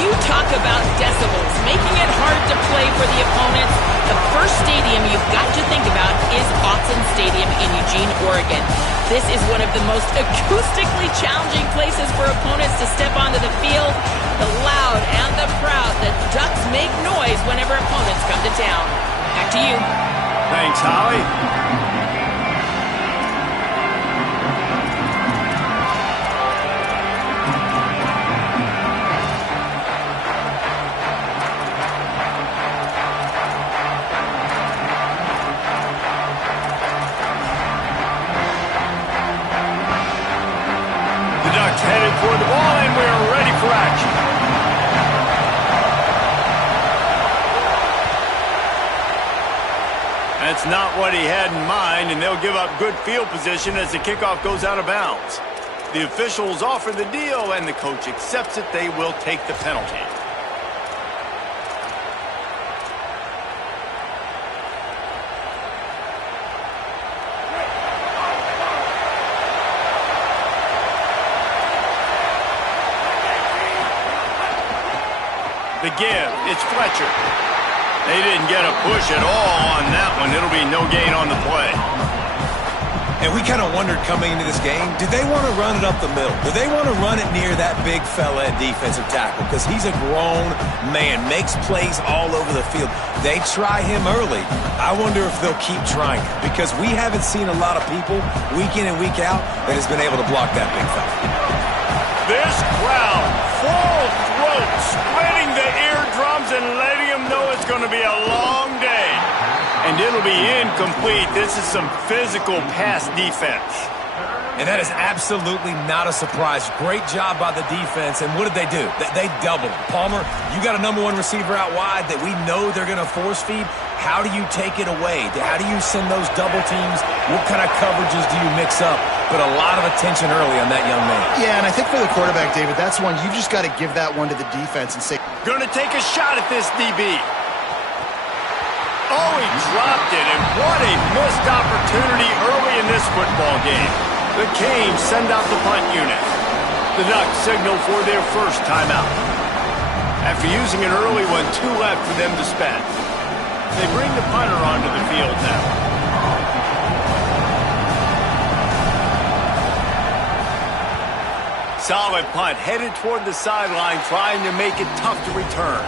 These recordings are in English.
You talk about decibels, making it hard to play for the opponents. The first stadium you've got to think about is Autzen Stadium in Eugene, Oregon. This is one of the most acoustically challenging places for opponents to step onto the field. The loud and the proud, the Ducks make noise whenever opponents come to town. Back to you. Thanks, Holly. Headed for the ball, and we are ready for action. That's not what he had in mind, and they'll give up good field position as the kickoff goes out of bounds. The officials offer the deal, and the coach accepts it. They will take the penalty. The give, it's Fletcher. They didn't get a push at all on that one. It'll be no gain on the play. And we kind of wondered coming into this game, do they want to run it up the middle? Do they want to run it near that big fella at defensive tackle? Because he's a grown man, makes plays all over the field. They try him early. I wonder if they'll keep trying it, because we haven't seen a lot of people week in and week out that has been able to block that big fella. This crowd, full throat, spreading the eardrums and letting them know it's going to be a long day. And it'll be incomplete. This is some physical pass defense. And that is absolutely not a surprise. Great job by the defense. And what did they do? They doubled. Palmer, you got a number one receiver out wide that we know they're going to force feed. How do you take it away? How do you send those double teams? What kind of coverages do you mix up? But a lot of attention early on that young man. Yeah, and I think for the quarterback, David, that's one you just got to give that one to the defense and say, going to take a shot at this DB. Oh, he dropped it, and what a missed opportunity early in this football game. The Canes send out the punt unit. The Ducks signal for their first timeout. After using an early one, 2 left for them to spend. They bring the punter onto the field now. Solid punt, headed toward the sideline, trying to make it tough to return.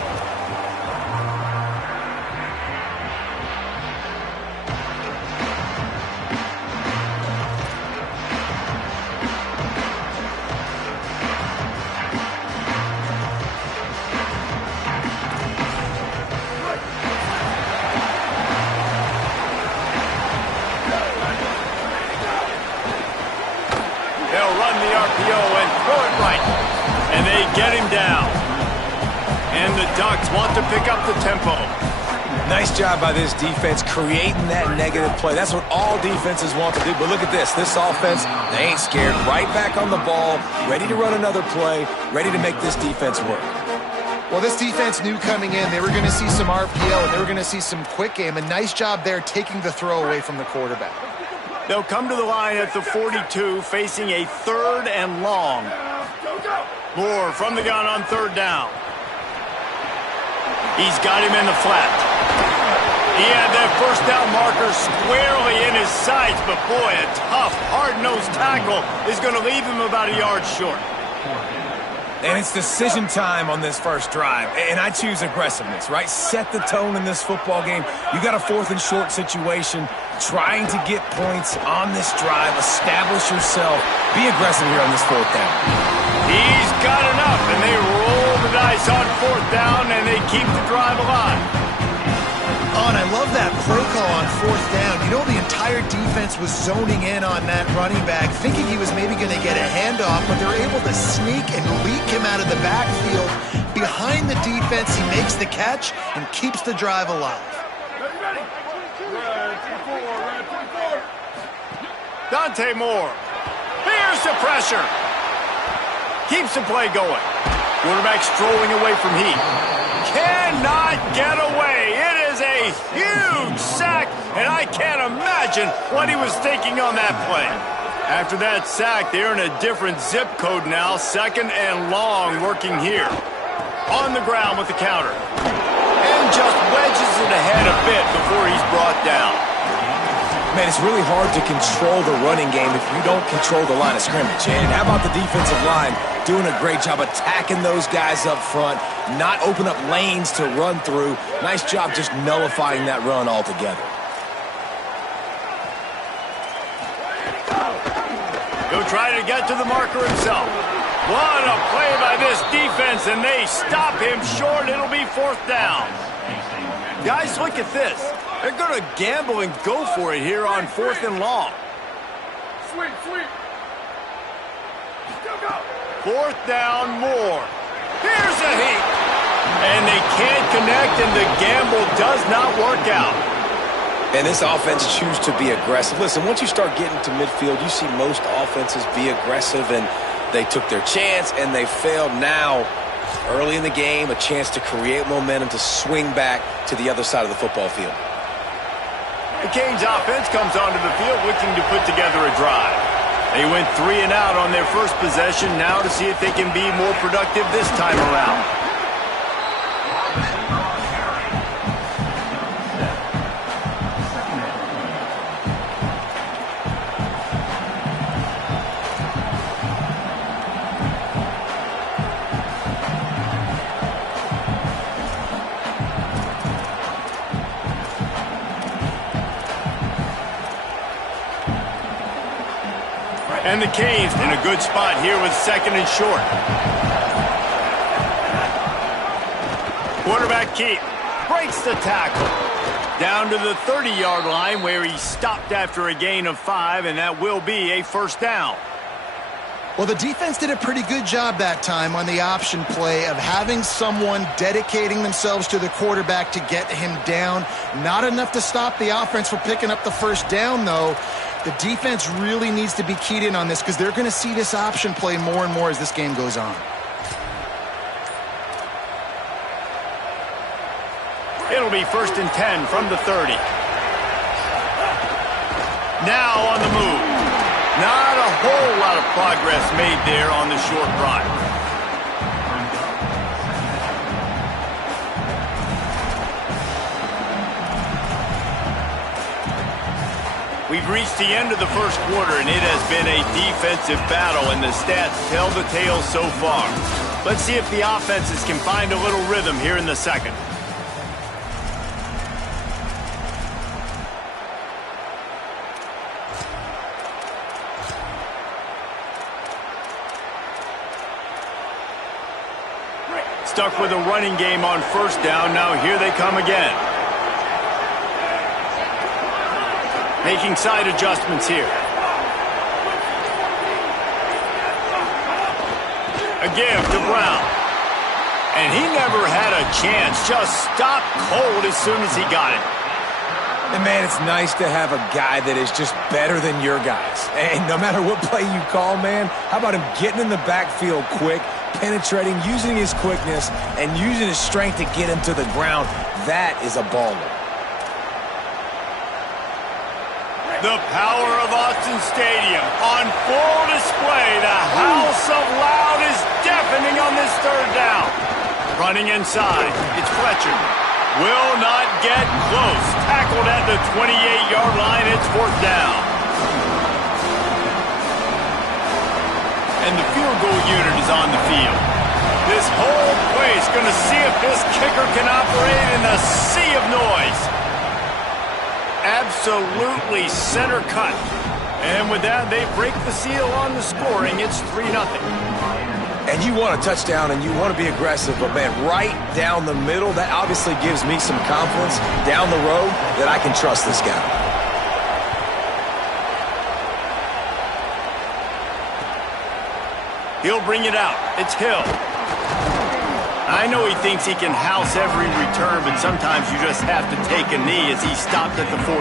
And they get him down. And the Ducks want to pick up the tempo. Nice job by this defense creating that negative play. That's what all defenses want to do. But look at this. This offense, they ain't scared. Right back on the ball, ready to run another play, ready to make this defense work. Well, this defense knew coming in they were going to see some RPO and they were going to see some quick game. A nice job there taking the throw away from the quarterback. They'll come to the line at the 42, facing a 3rd and long. Moore from the gun on 3rd down. He's got him in the flat. He had that first down marker squarely in his sights, but boy, a tough, hard-nosed tackle is going to leave him about a yard short. And it's decision time on this first drive. And I choose aggressiveness, right? Set the tone in this football game. You got a 4th and short situation. Trying to get points on this drive. Establish yourself. Be aggressive here on this 4th down. He's got enough, and they roll the dice on 4th down, and they keep the drive alive. Oh, and I love that play call on 4th down. You know, the entire defense was zoning in on that running back, thinking he was maybe going to get a handoff, but they're able to sneak and leak him out of the backfield. Behind the defense, he makes the catch and keeps the drive alive. Dante Moore. Here's the pressure. Keeps the play going. Quarterback strolling away from Heat. Cannot get away. It is a huge sack, and I can't imagine what he was thinking on that play. After that sack, they're in a different zip code now. 2nd and long working here. On the ground with the counter. And just wedges it ahead a bit before he's brought down. Man, it's really hard to control the running game if you don't control the line of scrimmage. And how about the defensive line doing a great job attacking those guys up front, not open up lanes to run through. Nice job just nullifying that run altogether. He'll try to get to the marker himself. What a play by this defense, and they stop him short. It'll be 4th down. Guys, look at this. They're going to gamble and go for it here on 4th and long. Sweet. 4th down, more. Here's a heat. And they can't connect, and the gamble does not work out. And this offense choose to be aggressive. Listen, once you start getting to midfield, you see most offenses be aggressive, and they took their chance, and they failed. Now, early in the game, a chance to create momentum to swing back to the other side of the football field. The Canes offense comes onto the field looking to put together a drive. They went 3 and out on their first possession, now to see if they can be more productive this time around. And the Canes in a good spot here with 2nd and short. Quarterback keep. Breaks the tackle. Down to the 30-yard line where he stopped after a gain of 5, and that will be a 1st down. Well, the defense did a pretty good job that time on the option play of having someone dedicating themselves to the quarterback to get him down. Not enough to stop the offense from picking up the 1st down, though. The defense really needs to be keyed in on this because they're going to see this option play more and more as this game goes on. It'll be 1st and 10 from the 30. Now on the move. Not a whole lot of progress made there on the short run. We've reached the end of the first quarter, and it has been a defensive battle, and the stats tell the tale so far. Let's see if the offenses can find a little rhythm here in the second. Stuck with a running game on 1st down. Now here they come again. Making side adjustments here. A give to Brown. And he never had a chance. Just stopped cold as soon as he got it. And, man, it's nice to have a guy that is just better than your guys. And no matter what play you call, man, how about him getting in the backfield quick, penetrating, using his quickness, and using his strength to get him to the ground. That is a baller. The power of Autzen Stadium on full display. The house of loud is deafening on this 3rd down. Running inside, it's Fletcher. Will not get close. Tackled at the 28-yard line. It's 4th down. And the field goal unit is on the field. This whole place going to see if this kicker can operate in the sea of noise. Absolutely center cut. And with that, they break the seal on the scoring. It's 3-0. And you want a touchdown and you want to be aggressive, but, man, right down the middle, that obviously gives me some confidence down the road that I can trust this guy. He'll bring it out. It's Hill. I know he thinks he can house every return, but sometimes you just have to take a knee as he stopped at the 14.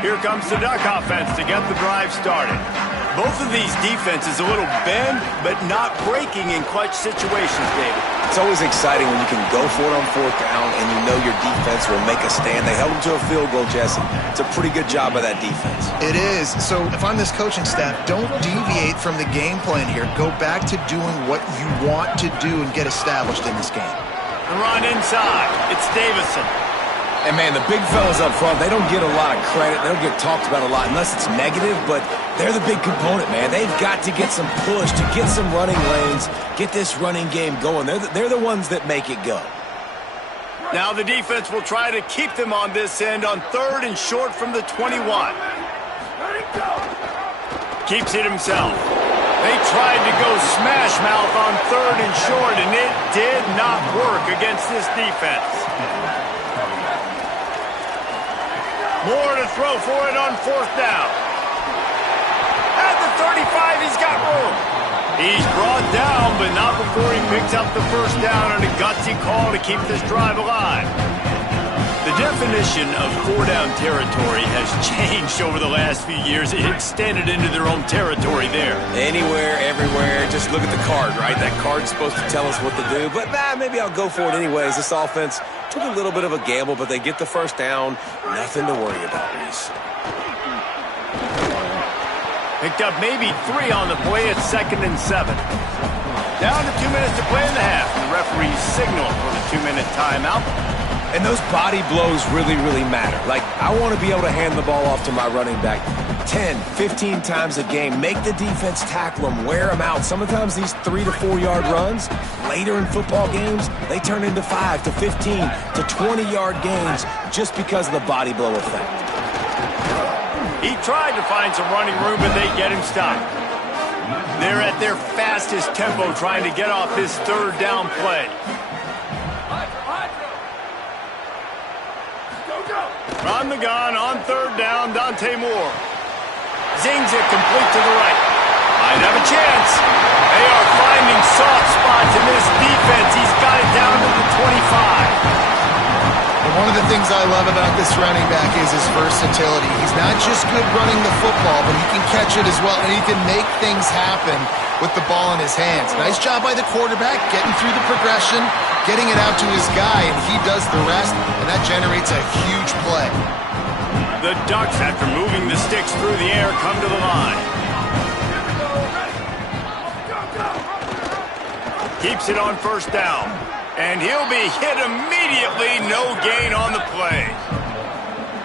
Here comes the Duck offense to get the drive started. Both of these defenses a little bend, but not breaking in clutch situations, David. It's always exciting when you can go for it on fourth down and you know your defense will make a stand. They held them to a field goal, Jesse. It's a pretty good job by that defense. It is. So if I'm this coaching staff, don't deviate from the game plan here. Go back to doing what you want to do and get established in this game. And run inside. It's Davison. And, man, the big fellas up front, they don't get a lot of credit. They don't get talked about a lot unless it's negative, but they're the big component, man. They've got to get some push, to get some running lanes, get this running game going. They're the ones that make it go. Now the defense will try to keep them on this end on 3rd and short from the 21. Keeps it himself. They tried to go smash mouth on 3rd and short, and it did not work against this defense. Moore to throw for it on 4th down. At the 35, he's got room. He's brought down, but not before he picks up the 1st down on a gutsy call to keep this drive alive. The definition of 4-down territory has changed over the last few years. It extended into their own territory there. Anywhere, everywhere, just look at the card, right? That card's supposed to tell us what to do, but maybe I'll go for it anyways. This offense took a little bit of a gamble, but they get the 1st down. Nothing to worry about, Reese. Picked up maybe 3 on the play at 2nd and 7. Down to 2 minutes to play in the half. The referee's signal for the 2-minute timeout. And those body blows really, really matter. Like, I want to be able to hand the ball off to my running back 10, 15 times a game. Make the defense tackle them, wear them out. Sometimes these 3 to 4 yard runs, later in football games, they turn into 5 to 15 to 20 yard gains just because of the body blow effect. He tried to find some running room, but they get him stopped. They're at their fastest tempo trying to get off this 3rd down play. On the gun, on 3rd down, Dante Moore. Zings it complete to the right. Might have a chance. They are finding soft spots in this defense. He's got it down to the 25. And one of the things I love about this running back is his versatility. He's not just good running the football, but he can catch it as well, and he can make things happen with the ball in his hands. Nice job by the quarterback, getting through the progression, getting it out to his guy, and he does the rest, and that generates a huge play. The Ducks, after moving the sticks through the air, come to the line. Keeps it on 1st down. And he'll be hit immediately. No gain on the play.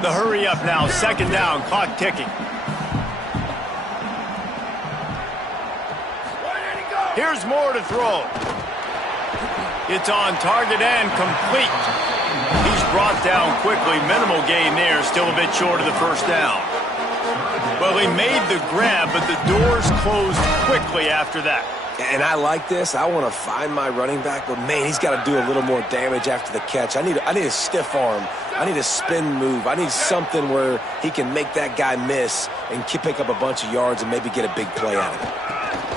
The hurry up now. 2nd down. Clock ticking. Here's Moore to throw. It's on target and complete. He's brought down quickly. Minimal gain there. Still a bit short of the 1st down. Well, he made the grab, but the doors closed quickly after that. And I like this. I want to find my running back, but, man, he's got to do a little more damage after the catch. I need a stiff arm. I need a spin move. I need something where he can make that guy miss and pick up a bunch of yards and maybe get a big play out of it.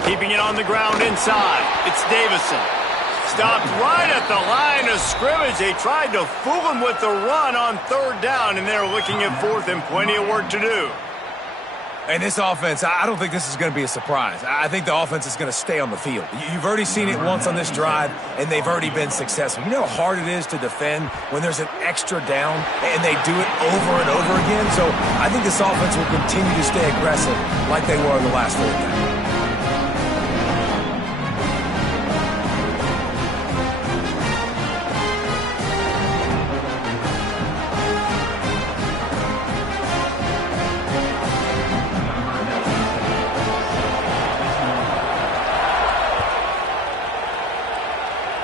Keeping it on the ground inside. It's Davison. Stopped right at the line of scrimmage. They tried to fool him with the run on 3rd down, and they're looking at 4th and plenty of work to do. And this offense, I don't think this is going to be a surprise. I think the offense is going to stay on the field. You've already seen it once on this drive, and they've already been successful. You know how hard it is to defend when there's an extra down, and they do it over and over again? So I think this offense will continue to stay aggressive like they were in the last 4th down.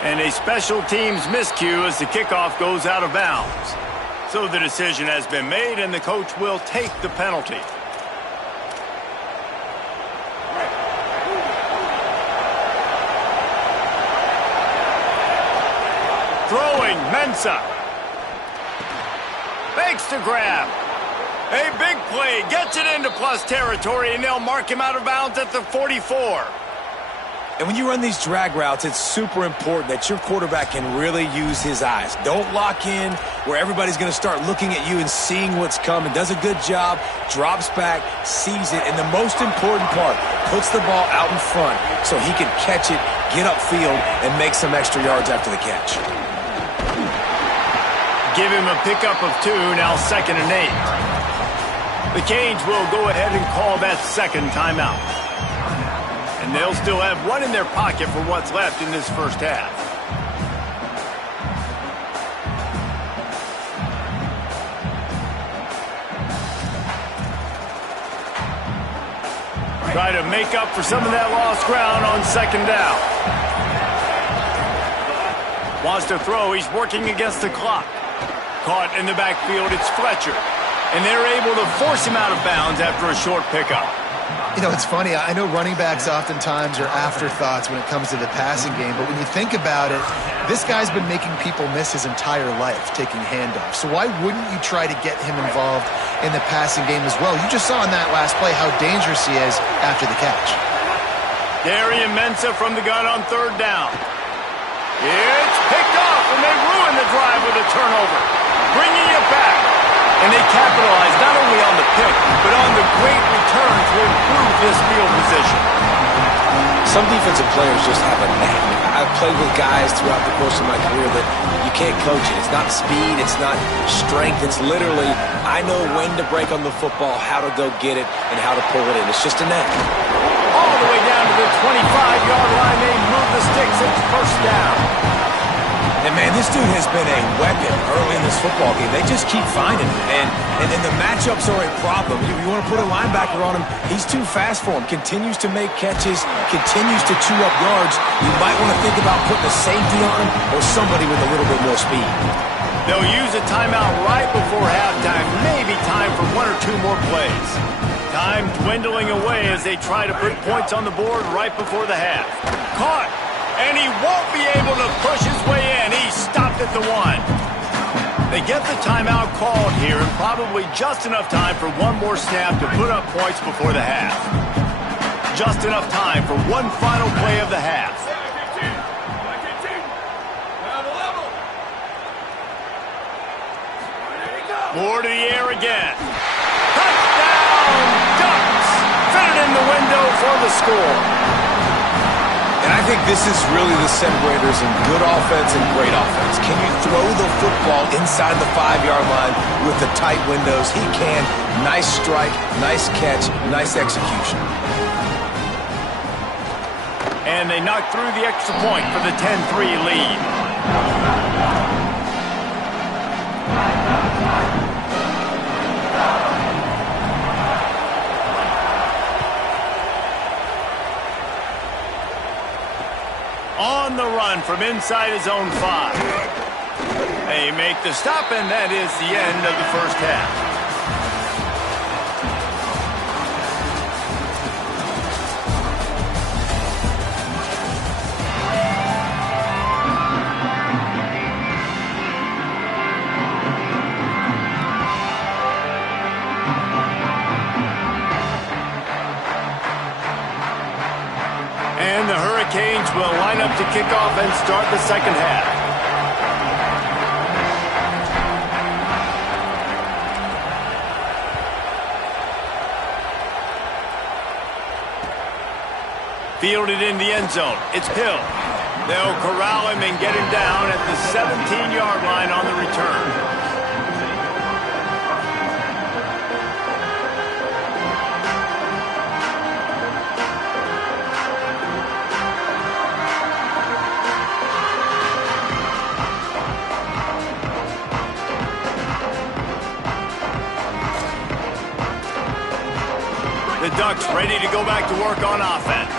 And a special teams miscue as the kickoff goes out of bounds. So the decision has been made, and the coach will take the penalty. Throwing, Mensah. Makes the grab. A big play, gets it into plus territory, and they'll mark him out of bounds at the 44. And when you run these drag routes, it's super important that your quarterback can really use his eyes. Don't lock in where everybody's going to start looking at you and seeing what's coming. Does a good job, drops back, sees it, and the most important part, puts the ball out in front so he can catch it, get upfield, and make some extra yards after the catch. Give him a pickup of 2, now 2nd and 8. The Canes will go ahead and call that second timeout. And they'll still have 1 in their pocket for what's left in this first half. Try to make up for some of that lost ground on 2nd down. Wants to throw. He's working against the clock. Caught in the backfield. It's Fletcher. And they're able to force him out of bounds after a short pickup. You know, it's funny. I know running backs oftentimes are afterthoughts when it comes to the passing game, but when you think about it, this guy's been making people miss his entire life taking handoffs. So why wouldn't you try to get him involved in the passing game as well? You just saw in that last play how dangerous he is after the catch. Darian Mensah from the gun on 3rd down. It's picked off, and they ruin the drive with a turnover, bringing it back. And they capitalize not only on the pick, but on the great return to improve this field position. Some defensive players just have a knack. I've played with guys throughout the course of my career that you can't coach it. It's not speed, it's not strength. It's literally, I know when to break on the football, how to go get it, and how to pull it in. It's just a knack. All the way down to the 25-yard line. They move the sticks. It's 1st down. And, man, this dude has been a weapon early in this football game. They just keep finding him. And then the matchups are a problem. You want to put a linebacker on him, he's too fast for him. Continues to make catches, continues to chew up yards. You might want to think about putting a safety on him or somebody with a little bit more speed. They'll use a timeout right before halftime. Maybe time for 1 or 2 more plays. Time dwindling away as they try to put points on the board right before the half. Caught. And he won't be able to push his way in. He stopped at the 1. They get the timeout called here, and probably just enough time for 1 more snap to put up points before the half. Just enough time for 1 final play of the half. More to the air again. Touchdown, Ducks! Fitted in the window for the score. And I think this is really the separators in good offense and great offense. Can you throw the football inside the 5-yard line with the tight windows? He can. Nice strike, nice catch, nice execution. And they knock through the extra point for the 10-3 lead. On the run from inside his own 5. They make the stop, and that is the end of the first half. And the Hurricanes will line up to kick off and start the second half. Fielded in the end zone. It's Hill. They'll corral him and get him down at the 17-yard line on the return. The Ducks ready to go back to work on offense.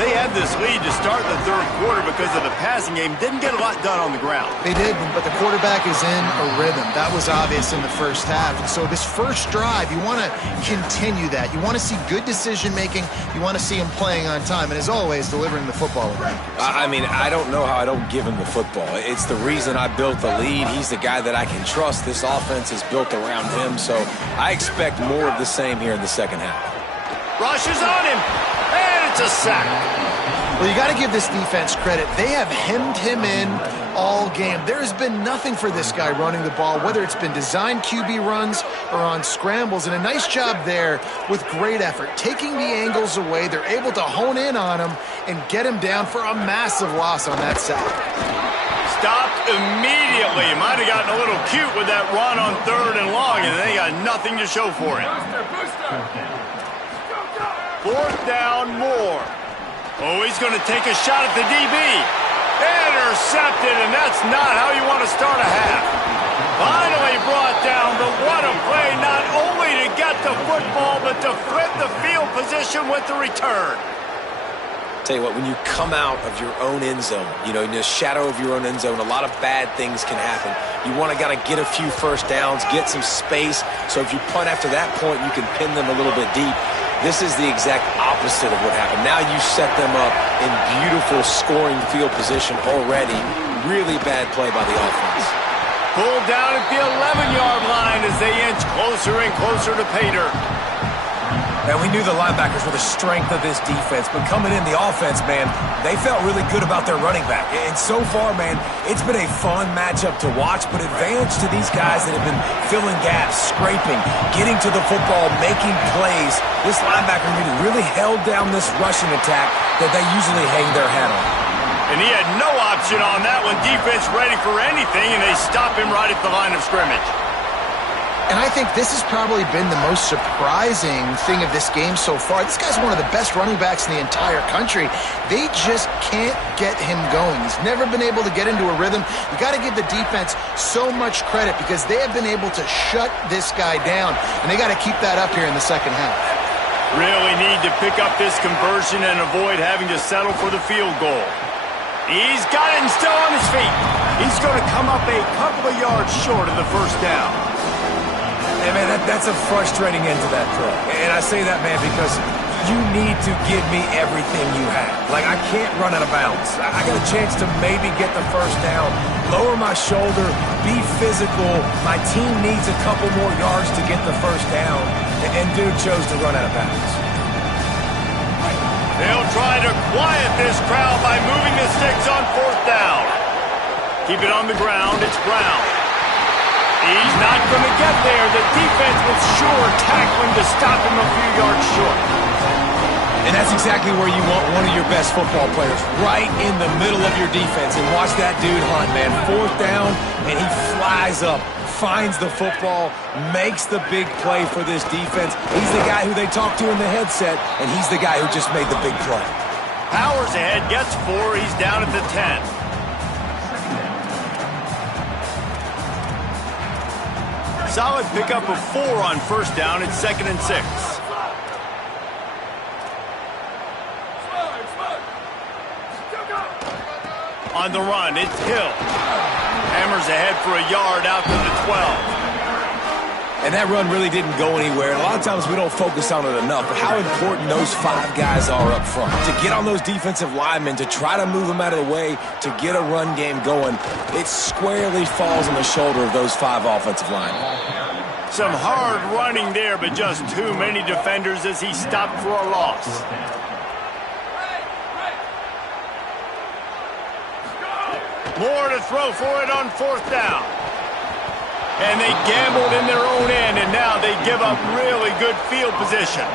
They had this lead to start the third quarter because of the passing game. Didn't get a lot done on the ground. They did, but the quarterback is in a rhythm. That was obvious in the first half. And so this first drive, you want to continue that. You want to see good decision-making. You want to see him playing on time. And as always, delivering the football. I mean, I don't know how I don't give him the football. It's the reason I built the lead. He's the guy that I can trust. This offense is built around him. So I expect more of the same here in the second half. Rushes on him, and it's a sack. Well, you got to give this defense credit. They have hemmed him in all game. There has been nothing for this guy running the ball, whether it's been designed QB runs or on scrambles, and a nice job there with great effort. Taking the angles away, they're able to hone in on him and get him down for a massive loss on that side. Stopped immediately. Might have gotten a little cute with that run on 3rd and long, and they got nothing to show for it. 4th down, Moore. Oh, he's going to take a shot at the DB. Intercepted, and that's not how you want to start a half. Finally brought down, but what a play, not only to get the football, but to flip the field position with the return. Tell you what, when you come out of your own end zone, in the shadow of your own end zone, a lot of bad things can happen. You want to get a few first downs, get some space, so if you punt after that point, you can pin them a little bit deep. This is the exact opposite of what happened. Now you set them up in beautiful scoring field position already. Really bad play by the offense. Pulled down at the 11-yard line as they inch closer and closer to pay dirt. And we knew the linebackers were the strength of this defense, but coming in the offense, man, they felt really good about their running back. And so far, man, it's been a fun matchup to watch, but advantage to these guys that have been filling gaps, scraping, getting to the football, making plays. This linebacker really held down this rushing attack that they usually hang their hat on. And he had no option on that one. Defense ready for anything, and they stop him right at the line of scrimmage. And I think this has probably been the most surprising thing of this game so far. This guy's one of the best running backs in the entire country. They just can't get him going. He's never been able to get into a rhythm. You got to give the defense so much credit because they have been able to shut this guy down, and they got to keep that up here in the second half. Really need to pick up this conversion and avoid having to settle for the field goal. He's got it and still on his feet. He's going to come up a couple of yards short of the first down. Hey, man, that's a frustrating end to that throw. And I say that, man, because you need to give me everything you have. Like, I can't run out of bounds. I got a chance to maybe get the first down, lower my shoulder, be physical. My team needs a couple more yards to get the first down. And dude chose to run out of bounds. They'll try to quiet this crowd by moving the sticks on 4th down. Keep it on the ground. It's Brown. He's not going to get there. The defense was sure tackling to stop him a few yards short. And that's exactly where you want one of your best football players, right in the middle of your defense. And watch that dude hunt, man. 4th down, and he flies up, finds the football, makes the big play for this defense. He's the guy who they talk to in the headset, and he's the guy who just made the big play. Powers ahead, gets 4. He's down at the 10. Solid pickup of 4 on 1st down. It's 2nd and 6. On the run, it's Hill. Hammers ahead for a yard out to the 12. And that run really didn't go anywhere. And a lot of times we don't focus on it enough, but how important those 5 guys are up front. To get on those defensive linemen, to try to move them out of the way, to get a run game going, it squarely falls on the shoulder of those 5 offensive linemen. Some hard running there, but just too many defenders as he stopped for a loss. More to throw for it on 4th down. And they gambled in their own end, and now they give up really good field position.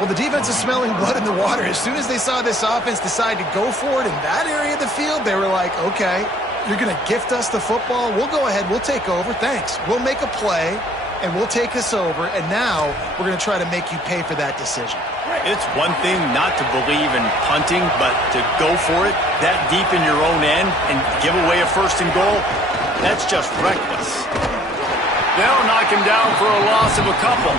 Well, the defense is smelling blood in the water. As soon as they saw this offense decide to go for it in that area of the field, they were like, okay, you're going to gift us the football. We'll go ahead. We'll take over. Thanks. We'll make a play, and we'll take this over. And now we're going to try to make you pay for that decision. It's one thing not to believe in punting, but to go for it that deep in your own end and give away a 1st and goal, that's just reckless. They'll knock him down for a loss of a couple.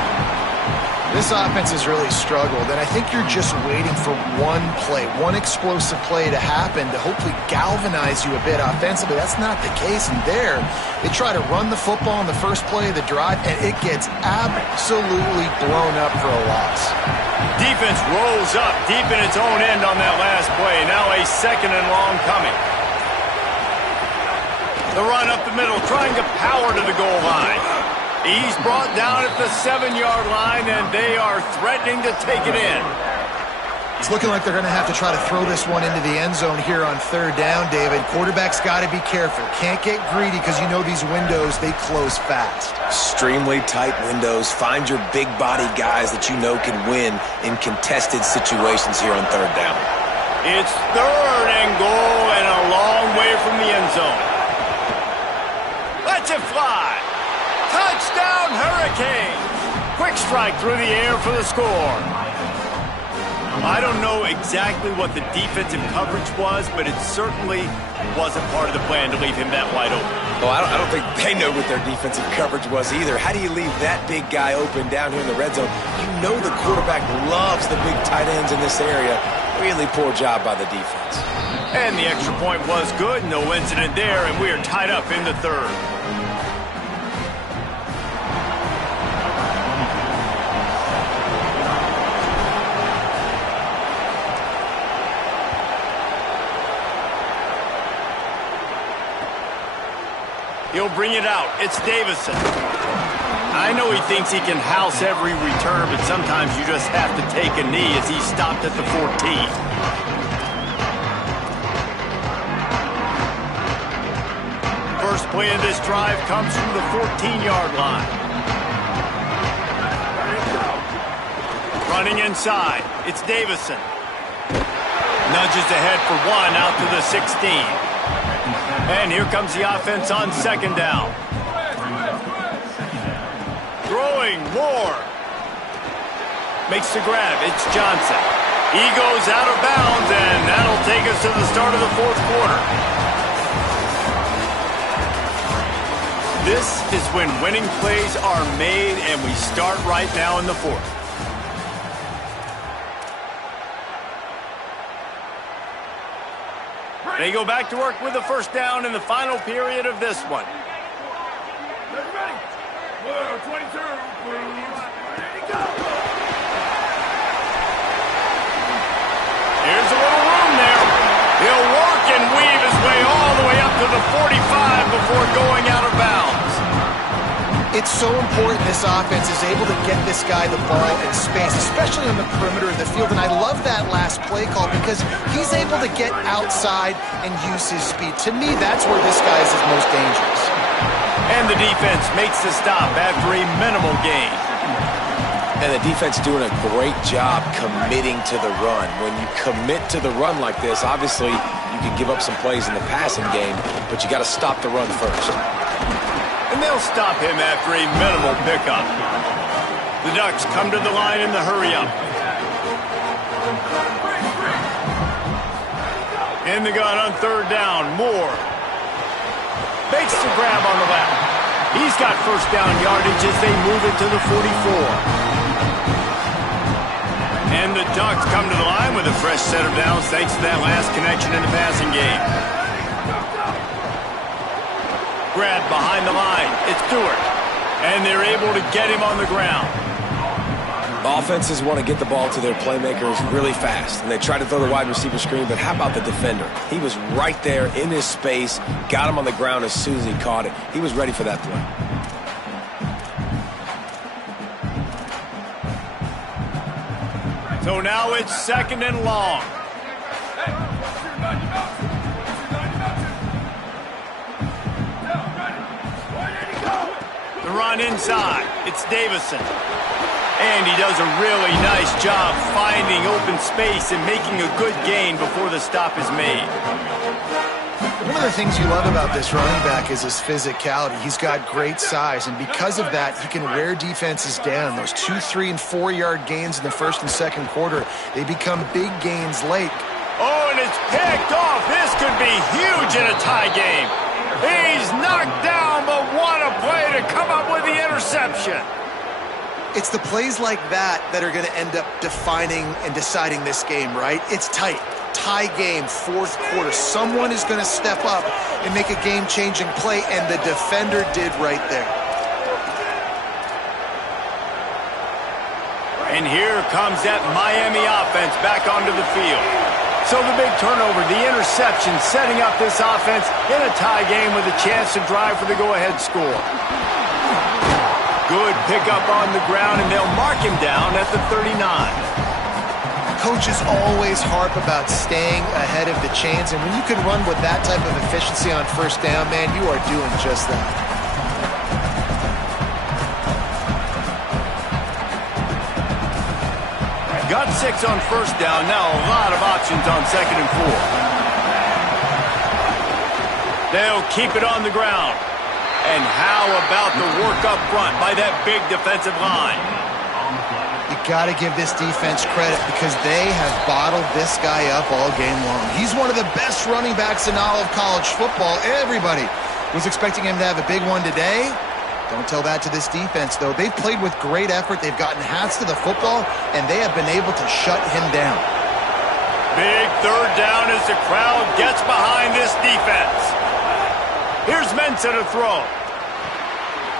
This offense has really struggled, and I think you're just waiting for one play, one explosive play to happen to hopefully galvanize you a bit offensively. That's not the case, and there, they try to run the football in the first play of the drive, and it gets absolutely blown up for a loss. Defense rolls up deep in its own end on that last play. Now a 2nd and long coming. The run up the middle, trying to power to the goal line. He's brought down at the 7-yard line, and they are threatening to take it in. It's looking like they're going to have to try to throw this one into the end zone here on third down, David. Quarterback's got to be careful. Can't get greedy because you know these windows, they close fast. Extremely tight windows. Find your big body guys that you know can win in contested situations here on third down. It's third and goal and a long way from the end zone. Let's it fly. Touchdown, Hurricanes. Quick strike through the air for the score. I don't know exactly what the defensive coverage was, but it certainly wasn't part of the plan to leave him that wide open. Well, I don't think they know what their defensive coverage was either. How do you leave that big guy open down here in the red zone? You know the quarterback loves the big tight ends in this area. Really poor job by the defense. And the extra point was good. No incident there, and we are tied up in the third. He'll bring it out. It's Davison. I know he thinks he can house every return, but sometimes you just have to take a knee as he stopped at the 14. First play of this drive comes from the 14-yard line. Running inside. It's Davison. Nudges ahead for one out to the 16. And here comes the offense on second down. Throwing Moore. Makes the grab. It's Johnson. He goes out of bounds, and that'll take us to the start of the fourth quarter. This is when winning plays are made, and we start right now in the fourth. They go back to work with the first down in the final period of this one. Ready? 22, please. Ready to go. Here's a little room there. He'll work and weave his way all the way up to the 45 before going out of bounds. It's so important this offense is able to get this guy the ball in space, especially on the perimeter of the field. And I love that last play call because he's able to get outside and use his speed. To me, that's where this guy is his most dangerous. And the defense makes the stop after a minimal gain. And the defense doing a great job committing to the run. When you commit to the run like this, obviously you can give up some plays in the passing game, but you got to stop the run first. And they'll stop him after a minimal pickup. The Ducks come to the line in the hurry-up. In the gun on third down, Moore. Makes the grab on the left. He's got first down yardage as they move it to the 44. And the Ducks come to the line with a fresh set of downs thanks to that last connection in the passing game. Grab behind the line. It's Stewart. And they're able to get him on the ground. Offenses want to get the ball to their playmakers really fast, and they try to throw the wide receiver screen, but how about the defender? He was right there in his space, got him on the ground as soon as he caught it. He was ready for that play. So now it's second and long. The run inside. It's Davison. And he does a really nice job finding open space and making a good gain before the stop is made. One of the things you love about this running back is his physicality. He's got great size, and because of that, he can wear defenses down. Those 2-, 3-, and 4-yard gains in the first and second quarter, they become big gains late. Oh, and it's picked off. This could be huge in a tie game. He's knocked down, but what a play to come up with the interception. It's the plays like that that are going to end up defining and deciding this game, right? It's tight. Tie game, fourth quarter. Someone is going to step up and make a game-changing play, and the defender did right there. And here comes that Miami offense back onto the field. So the big turnover, the interception, setting up this offense in a tie game with a chance to drive for the go-ahead score. Good pickup on the ground, and they'll mark him down at the 39. Coaches always harp about staying ahead of the chains, and when you can run with that type of efficiency on first down, man, you are doing just that. Got 6 on first down. Now a lot of options on 2nd and 4. They'll keep it on the ground. And how about the work up front by that big defensive line? You got to give this defense credit because they have bottled this guy up all game long. He's one of the best running backs in all of college football. Everybody was expecting him to have a big one today. Don't tell that to this defense, though. They've played with great effort. They've gotten hats to the football, and they have been able to shut him down. Big 3rd down as the crowd gets behind this defense. Here's Mensah to throw.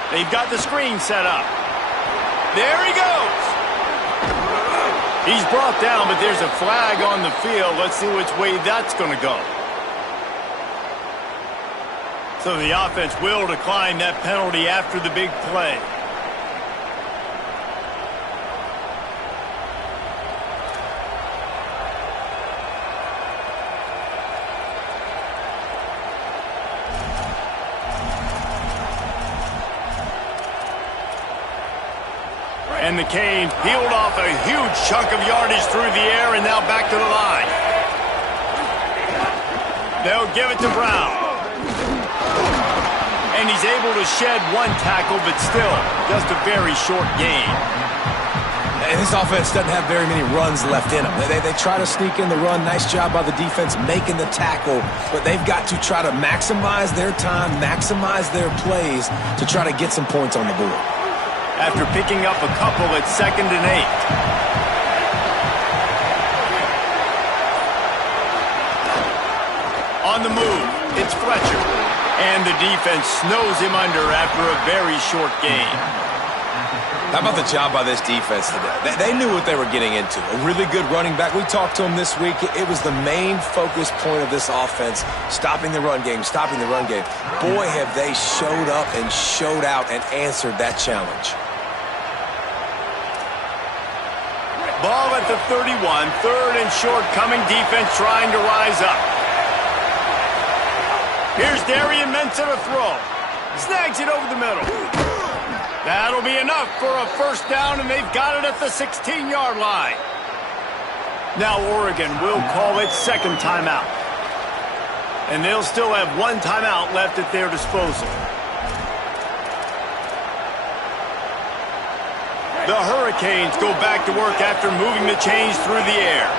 They've got the screen set up. There he goes. He's brought down, but there's a flag on the field. Let's see which way that's going to go. So the offense will decline that penalty after the big play. And the Canes peeled off a huge chunk of yardage through the air and now back to the line. They'll give it to Brown. And he's able to shed 1 tackle, but still just a very short gain. And this offense doesn't have very many runs left in them. They try to sneak in the run. Nice job by the defense making the tackle. But they've got to try to maximize their time, maximize their plays to try to get some points on the board. After picking up a couple at 2nd and 8. On the move, it's Fletcher. And the defense snows him under after a very short gain. How about the job by this defense today? They knew what they were getting into. A really good running back. We talked to him this week. It was the main focus point of this offense, stopping the run game, stopping the run game. Boy, have they showed up and showed out and answered that challenge. Ball at the 31, 3rd and short, coming defense trying to rise up. Here's Darian Mensah to throw. Snags it over the middle. That'll be enough for a first down, and they've got it at the 16-yard line. Now Oregon will call its 2nd timeout. And they'll still have 1 timeout left at their disposal. The Hurricanes go back to work after moving the chains through the air.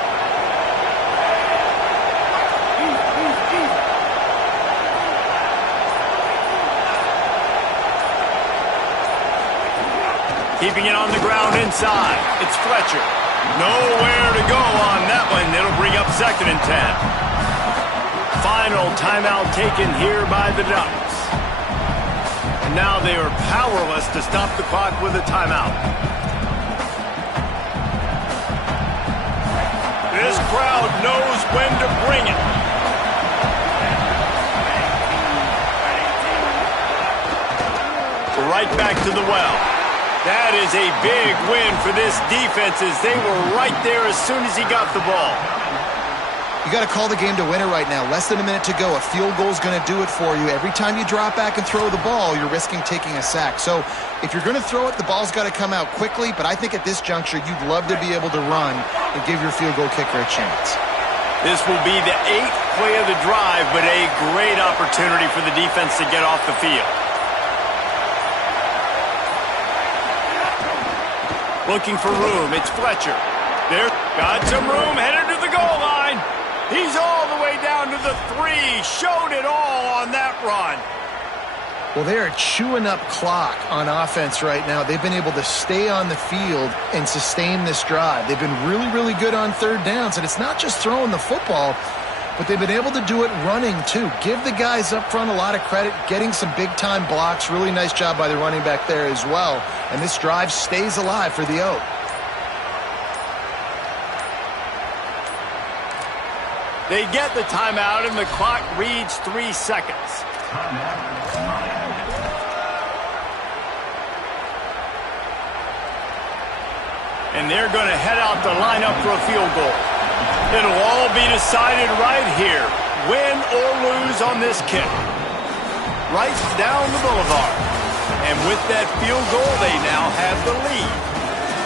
Keeping it on the ground inside. It's Fletcher. Nowhere to go on that one. It'll bring up 2nd and 10. Final timeout taken here by the Ducks. And now they are powerless to stop the clock with a timeout. This crowd knows when to bring it. Right back to the well. That is a big win for this defense as they were right there as soon as he got the ball. You got to call the game to win it right now. Less than a minute to go. A field goal is going to do it for you. Every time you drop back and throw the ball, you're risking taking a sack. So if you're going to throw it, the ball's got to come out quickly. But I think at this juncture, you'd love to be able to run and give your field goal kicker a chance. This will be the 8th play of the drive, but a great opportunity for the defense to get off the field. Looking for room, it's Fletcher. There, got some room, headed to the goal line. He's all the way down to the 3. Showed it all on that run. Well, they are chewing up clock on offense right now. They've been able to stay on the field and sustain this drive. They've been really, really good on 3rd downs, and it's not just throwing the football, but they've been able to do it running, too. Give the guys up front a lot of credit, getting some big-time blocks. Really nice job by the running back there as well. And this drive stays alive for the Oak. They get the timeout, and the clock reads 3 seconds. And they're going to head out to line up for a field goal. It'll all be decided right here, win or lose on this kick. Right down the boulevard. And with that field goal, they now have the lead.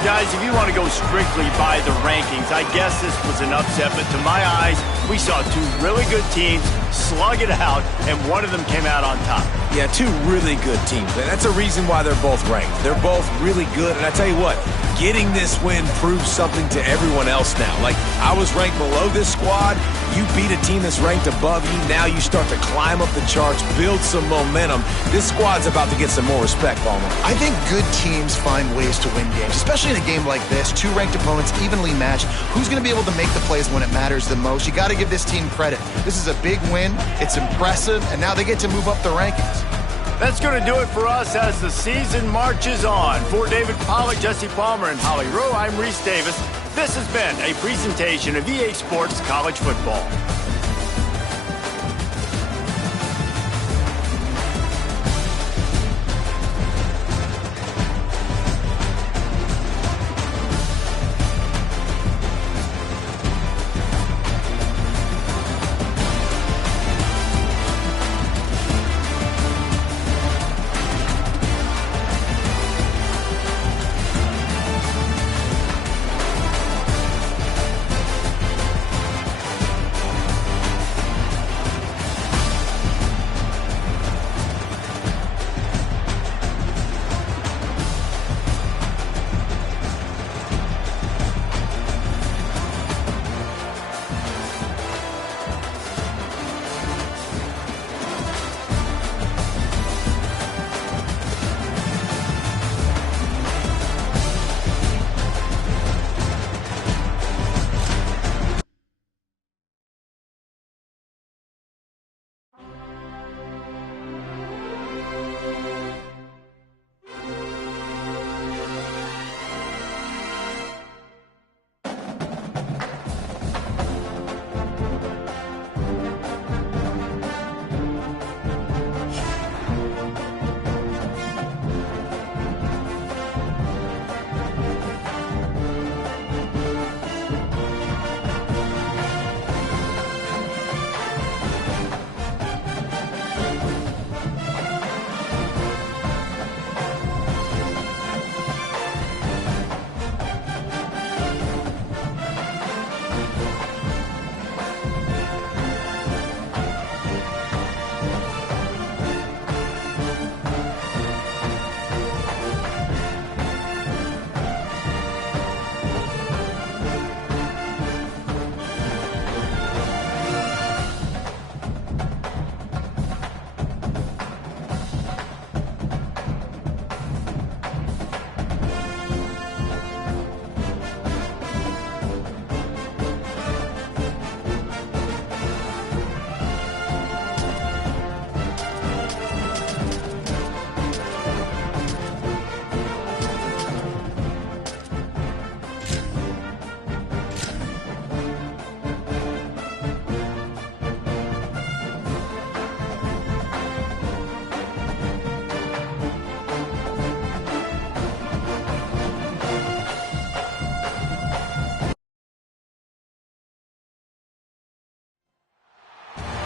Guys, if you want to go strictly by the rankings, I guess this was an upset, but to my eyes, we saw two really good teams slug it out, and one of them came out on top. Yeah, two really good teams, and that's a reason why they're both ranked. They're both really good, and I tell you what, getting this win proves something to everyone else now. Like, I was ranked below this squad. You beat a team that's ranked above you. Now you start to climb up the charts, build some momentum. This squad's about to get some more respect, Palmer. I think good teams find ways to win games, especially in a game like this. Two ranked opponents, evenly matched. Who's going to be able to make the plays when it matters the most? You got to give this team credit. This is a big win. It's impressive, and now they get to move up the rankings. That's going to do it for us as the season marches on. For David Pollack, Jesse Palmer, and Holly Rowe, I'm Reese Davis. This has been a presentation of EA Sports College Football.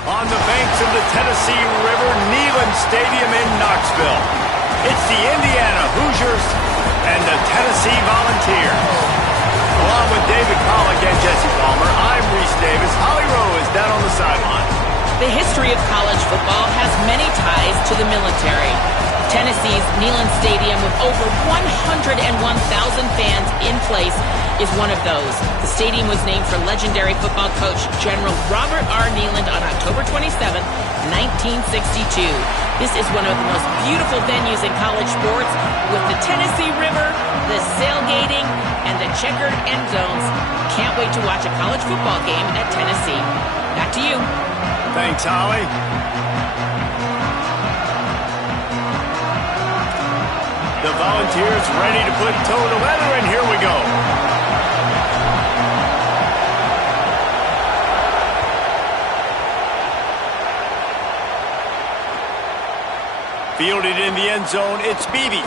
On the banks of the Tennessee River, Neyland Stadium in Knoxville. It's the Indiana Hoosiers and the Tennessee Volunteers. Along with David Pollack and Jesse Palmer, I'm Reese Davis. Holly Rowe is down on the sideline. The history of college football has many ties to the military. Tennessee's Neyland Stadium, with over 101,000 fans in place, is one of those. The stadium was named for legendary football coach General Robert R. Neyland on October 27, 1962. This is one of the most beautiful venues in college sports, with the Tennessee River, the sailgating, and the checkered end zones. Can't wait to watch a college football game at Tennessee. Back to you. Thanks, Holly. The Volunteers ready to put toe to leather, and here we go. Fielded in the end zone, it's Beebe.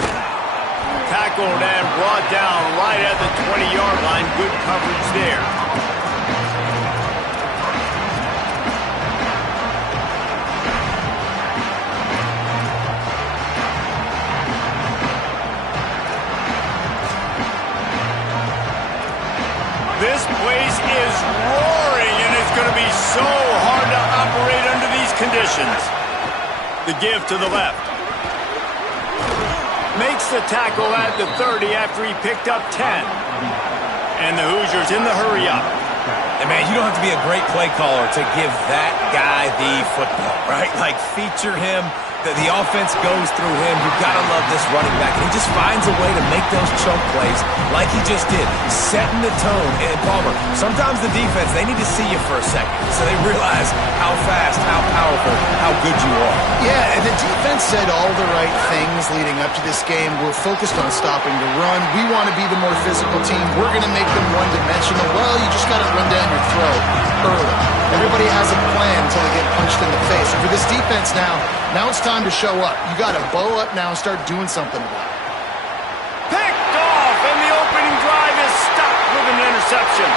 Tackled and brought down right at the 20-yard line. Good coverage there. This place is roaring, and it's going to be so hard to operate under these conditions. The give to the left. Makes the tackle at the 30 after he picked up 10. And the Hoosiers in the hurry up. And, man, you don't have to be a great play caller to give that guy the football, right? Like, feature him. The offense goes through him. You've got to love this running back. And he just finds a way to make those choke plays like he just did, setting the tone. And, Palmer, sometimes the defense, they need to see you for a second so they realize how fast, how powerful, how good you are. Yeah, and the defense said all the right things leading up to this game. We're focused on stopping the run. We want to be the more physical team. We're going to make them one-dimensional. Well, you just got to run down your throat early. Everybody has a plan until they get punched in the face. And for this defense now it's time to show up. You got to bow up now and start doing something about it. Picked off, and the opening drive is stopped with an interception.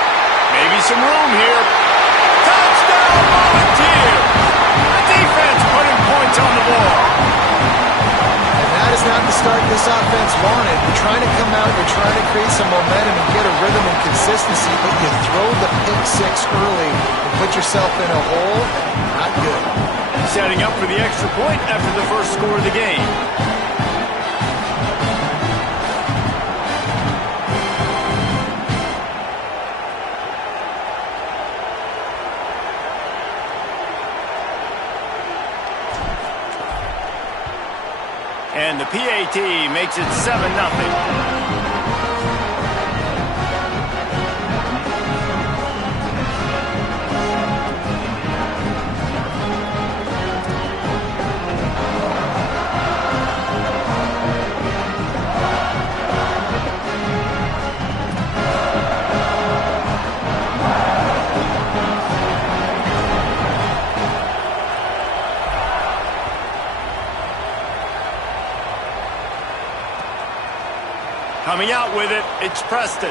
Maybe some room here. Touchdown, Volunteer! The defense putting points on the board. And that is not the start this offense wanted. You're trying to come out, you're trying to create some momentum and get a rhythm and consistency, but you throw the pick six early and put yourself in a hole. Not good. Setting up for the extra point after the first score of the game. And the PAT makes it 7-0. Coming out with it, it's Preston.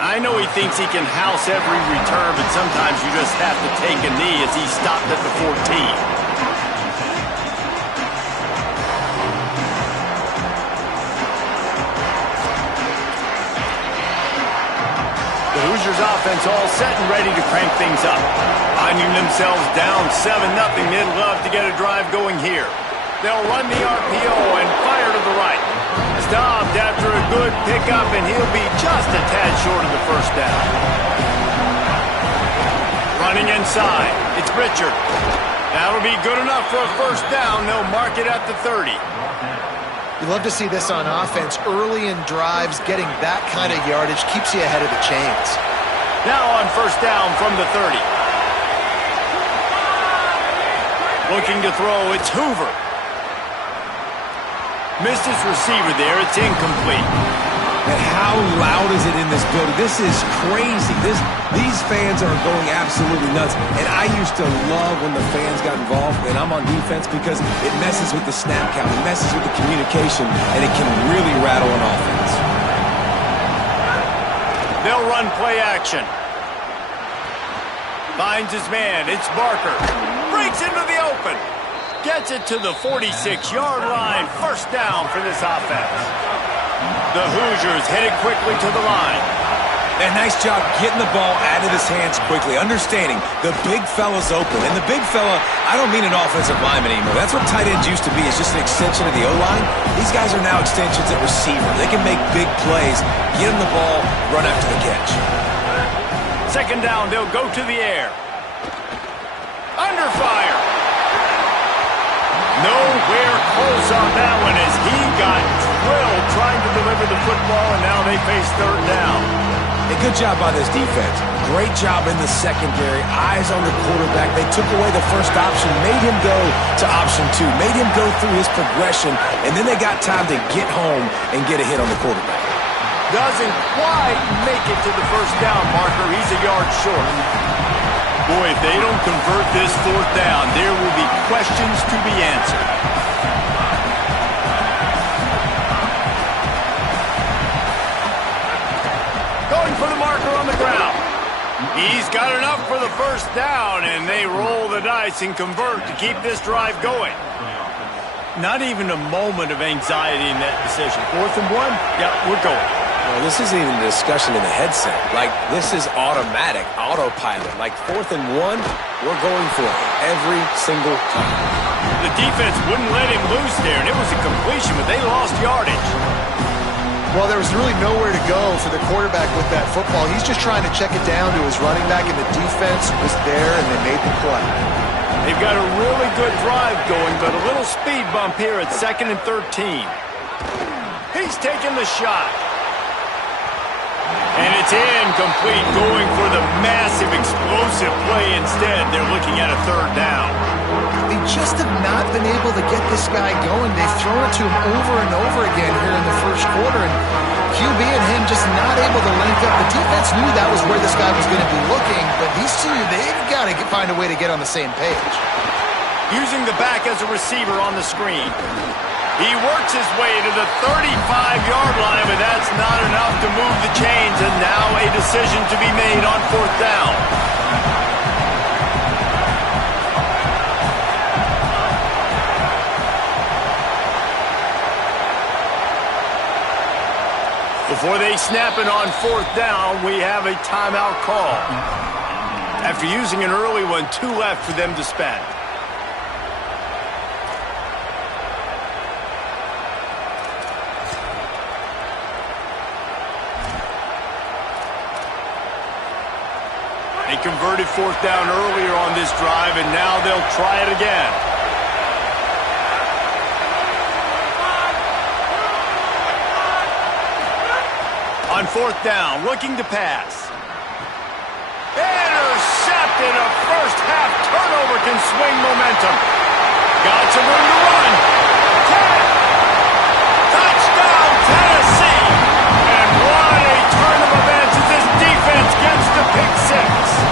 I know he thinks he can house every return, but sometimes you just have to take a knee as he stopped at the 14. The Hoosiers offense all set and ready to crank things up. Finding themselves down 7-0, they'd love to get a drive going here. They'll run the RPO and fire to the right. Stopped after a good pickup, and he'll be just a tad short of the first down. Running inside, it's Richard. That'll be good enough for a first down. They'll mark it at the 30. You love to see this on offense. Early in drives, getting that kind of yardage keeps you ahead of the chains. Now on first down from the 30. Looking to throw, it's Hoover. Missed his receiver there. It's incomplete. And how loud is it in this building? This is crazy. These fans are going absolutely nuts. And I used to love when the fans got involved, and I'm on defense, because it messes with the snap count. It messes with the communication, and it can really rattle an offense. They'll run play action. Finds his man. It's Barker. Breaks into the open. Gets it to the 46-yard line. First down for this offense. The Hoosiers headed quickly to the line. And nice job getting the ball out of his hands quickly, understanding the big fella's open. And the big fella, I don't mean an offensive lineman anymore. That's what tight ends used to be, is just an extension of the O-line. These guys are now extensions at receiver. They can make big plays, get him the ball, run after the catch. Second down, they'll go to the air. Under fire. Nowhere close on that one as he got drilled trying to deliver the football, and now they face third down. A good job by this defense. Great job in the secondary. Eyes on the quarterback. They took away the first option, made him go to option 2, made him go through his progression, and then they got time to get home and get a hit on the quarterback. Doesn't quite make it to the first down marker. He's a yard short. Boy, if they don't convert this fourth down, there will be questions to be answered. going for the marker on the ground. He's got enough for the first down, and they roll the dice and convert to keep this drive going. Not even a moment of anxiety in that decision. 4th and 1? Yeah, we're going. Well, this isn't even a discussion in the headset. Like, this is automatic, autopilot. Like, 4th and 1, we're going for it every single time. The defense wouldn't let him loose there, and it was a completion, but they lost yardage. Well, there was really nowhere to go for the quarterback with that football. He's just trying to check it down to his running back, and the defense was there, and they made the play. They've got a really good drive going, but a little speed bump here at 2nd and 13. He's taking the shot. And it's incomplete, going for the massive, explosive play instead. They're looking at a 3rd down. They just have not been able to get this guy going. They've thrown it to him over and over again here in the first quarter, and QB and him just not able to link up. The defense knew that was where this guy was going to be looking, but these two, they've got to find a way to get on the same page. Using the back as a receiver on the screen. He works his way to the 35-yard line, but that's not enough to move the chains, and now a decision to be made on 4th down. Before they snap it on 4th down, we have a timeout call. After using an early one, 2 left for them to spend. They converted 4th down earlier on this drive, and now they'll try it again. On 4th down, looking to pass. Intercepted. A first-half turnover can swing momentum. Got some room to run. 10. Touchdown, Tennessee. And what a turn of events as this defense gets the pick 6.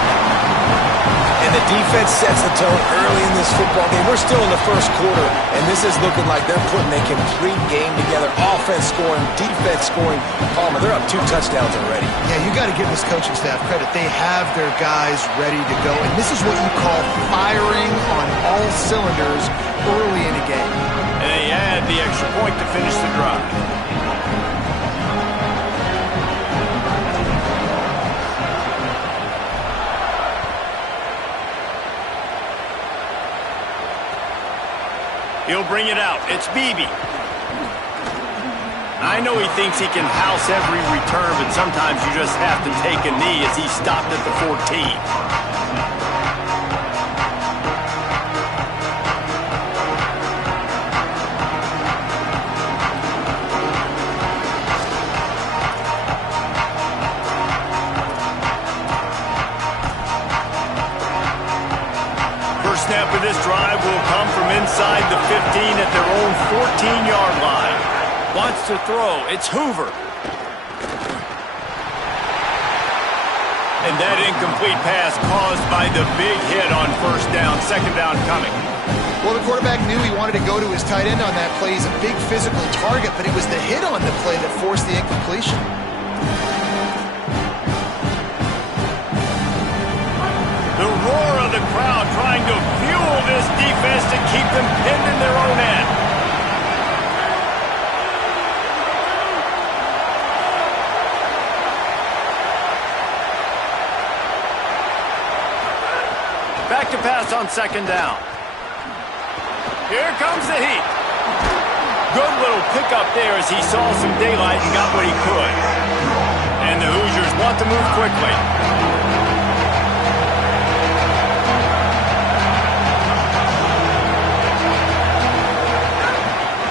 And the defense sets the tone early in this football game. We're still in the first quarter, and this is looking like they're putting a complete game together. Offense scoring, defense scoring. Palmer, they're up 2 touchdowns already. Yeah, you got to give this coaching staff credit. They have their guys ready to go, and this is what you call firing on all cylinders early in a game. And they add the extra point to finish the drive. He'll bring it out. It's Beebe. I know he thinks he can house every return, but sometimes you just have to take a knee as he stopped at the 14. Snap of this drive will come from inside the 15 at their own 14-yard line. Wants to throw. It's Hoover. And that incomplete pass caused by the big hit on 1st down. 2nd down coming. Well, the quarterback knew he wanted to go to his tight end on that play. He's a big physical target, but it was the hit on the play that forced the incompletion. The roar of the crowd trying to fuel this defense to keep them pinned in their own end. Back to pass on 2nd down. Here comes the heat. Good little pickup there as he saw some daylight and got what he could. And the Hoosiers want to move quickly.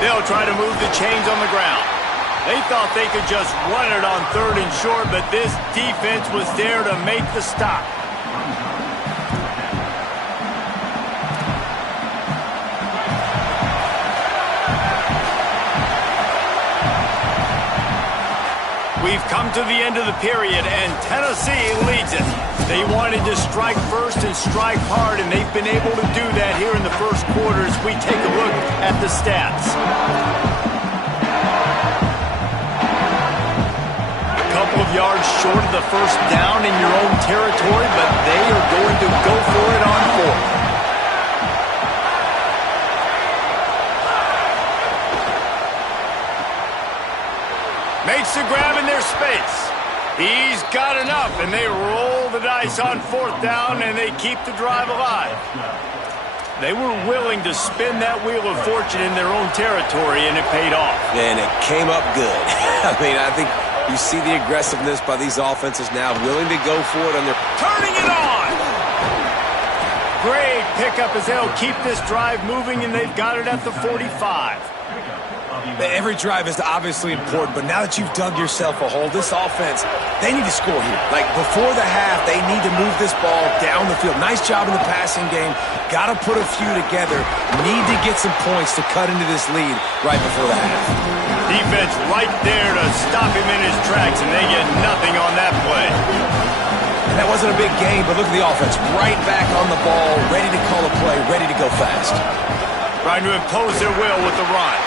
They'll try to move the chains on the ground. They thought they could just run it on 3rd and short, but this defense was there to make the stop. We've come to the end of the period, and Tennessee leads it. They wanted to strike first and strike hard, and they've been able to do that here in the first quarter as we take a look at the stats. A couple of yards short of the first down in your own territory, but they are going to go for it on fourth. Makes the grab in their space. He's got enough, and they roll the dice on fourth down, and they keep the drive alive. They were willing to spin that wheel of fortune in their own territory, and it paid off. And it came up good. I mean, I think you see the aggressiveness by these offenses now, willing to go for it on their... Turning it on! Great pickup as they'll keep this drive moving, and they've got it at the 45. Every drive is obviously important, but now that you've dug yourself a hole, this offense, they need to score here. Like, before the half, they need to move this ball down the field. Nice job in the passing game. Got to put a few together. Need to get some points to cut into this lead right before the half. Defense right there to stop him in his tracks, and they get nothing on that play. And that wasn't a big game, but look at the offense. Right back on the ball, ready to call a play, ready to go fast. Trying to impose their will with the run.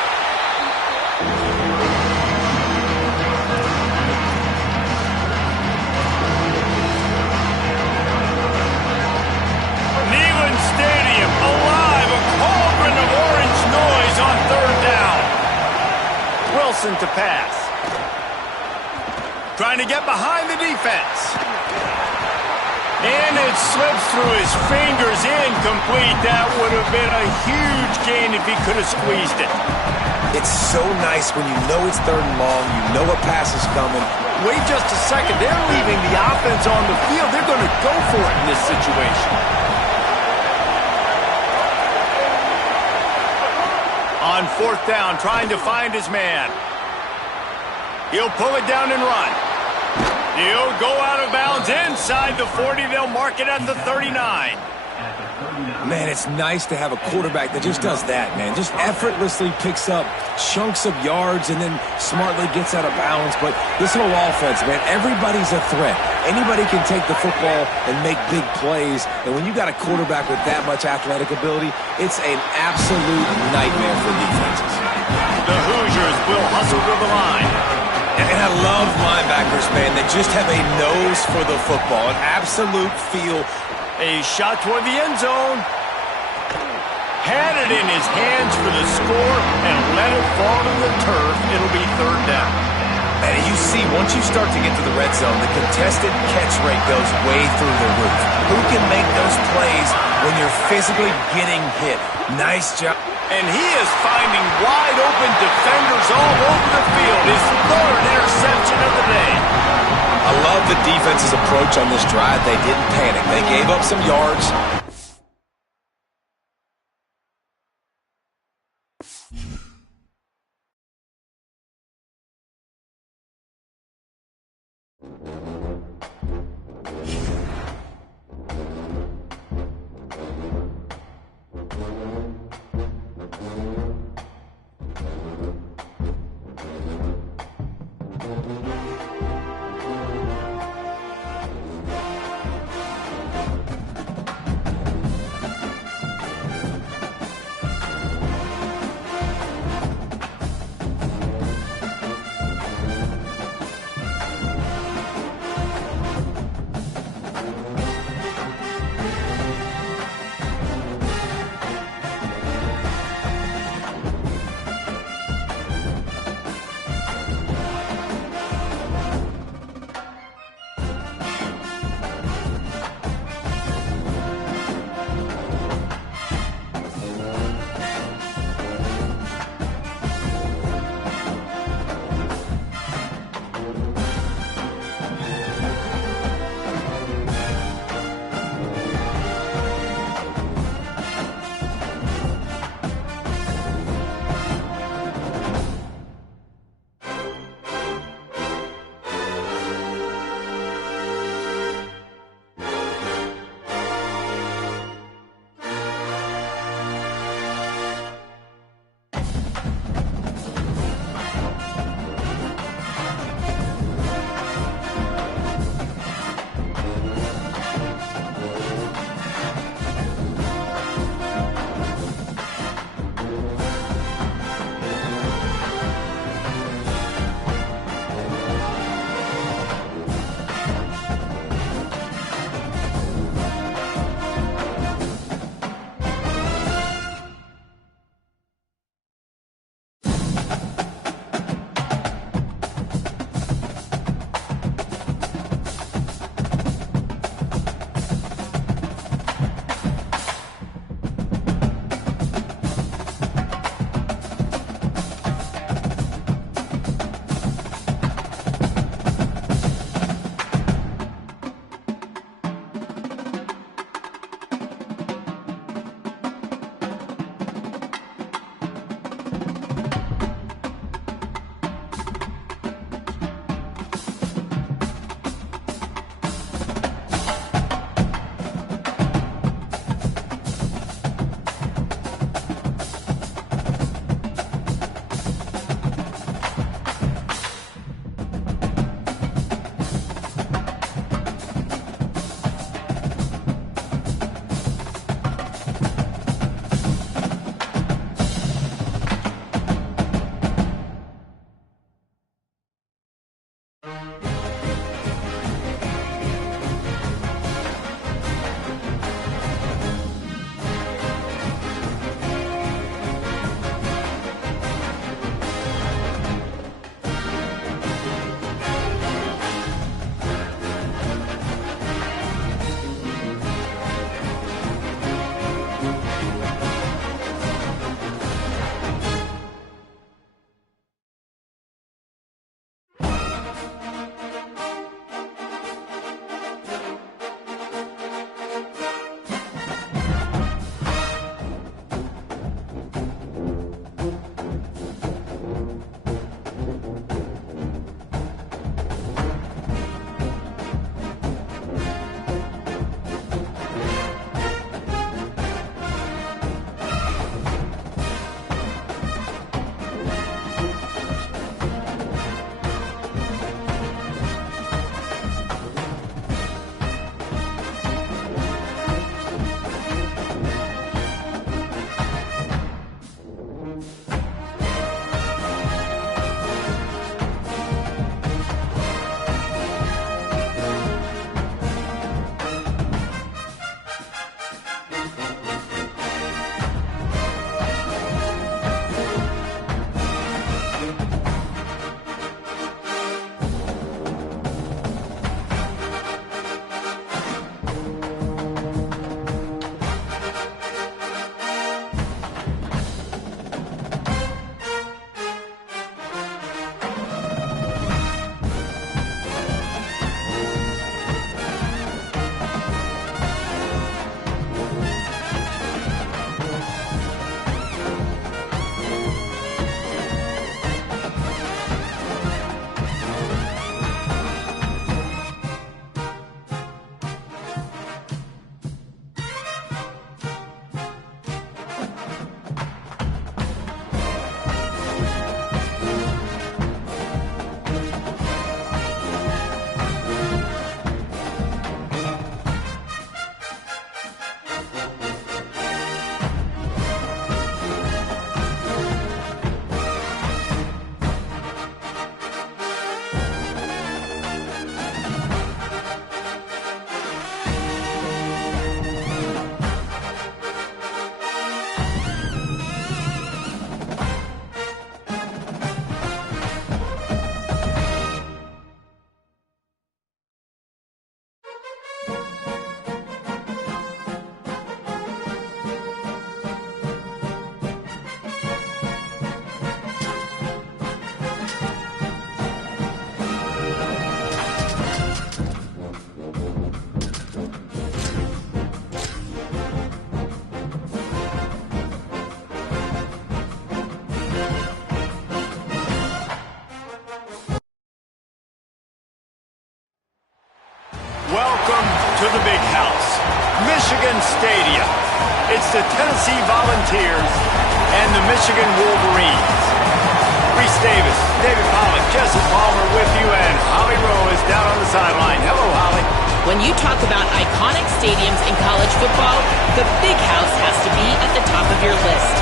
Stadium alive, a cauldron of orange noise on third down. Wilson to pass. Trying to get behind the defense. And it slips through his fingers, incomplete. That would have been a huge gain if he could have squeezed it. It's so nice when you know it's third and long, you know a pass is coming. Wait just a second, they're leaving the offense on the field. They're going to go for it in this situation. On fourth down, trying to find his man. He'll pull it down and run. He'll go out of bounds inside the 40. They'll mark it at the 39. Man, it's nice to have a quarterback that just does that, man. Just effortlessly picks up chunks of yards and then smartly gets out of bounds. But this whole offense, man, everybody's a threat. Anybody can take the football and make big plays. And when you got a quarterback with that much athletic ability, it's an absolute nightmare for defenses. The Hoosiers will hustle to the line. And I love linebackers, man, that just have a nose for the football, an absolute feel. A shot toward the end zone. Had it in his hands for the score and let it fall to the turf. It'll be third down. And you see, once you start to get to the red zone, the contested catch rate goes way through the roof. Who can make those plays when you're physically getting hit? Nice job. And he is finding wide open defenders all over the field. His third interception of the day. I love the defense's approach on this drive. They didn't panic. They gave up some yards. Michigan Stadium. It's the Tennessee Volunteers and the Michigan Wolverines. Reese Davis, David Pollack, Jesse Palmer with you, and Holly Rowe is down on the sideline. Hello, Holly. When you talk about iconic stadiums in college football, the Big House has to be at the top of your list.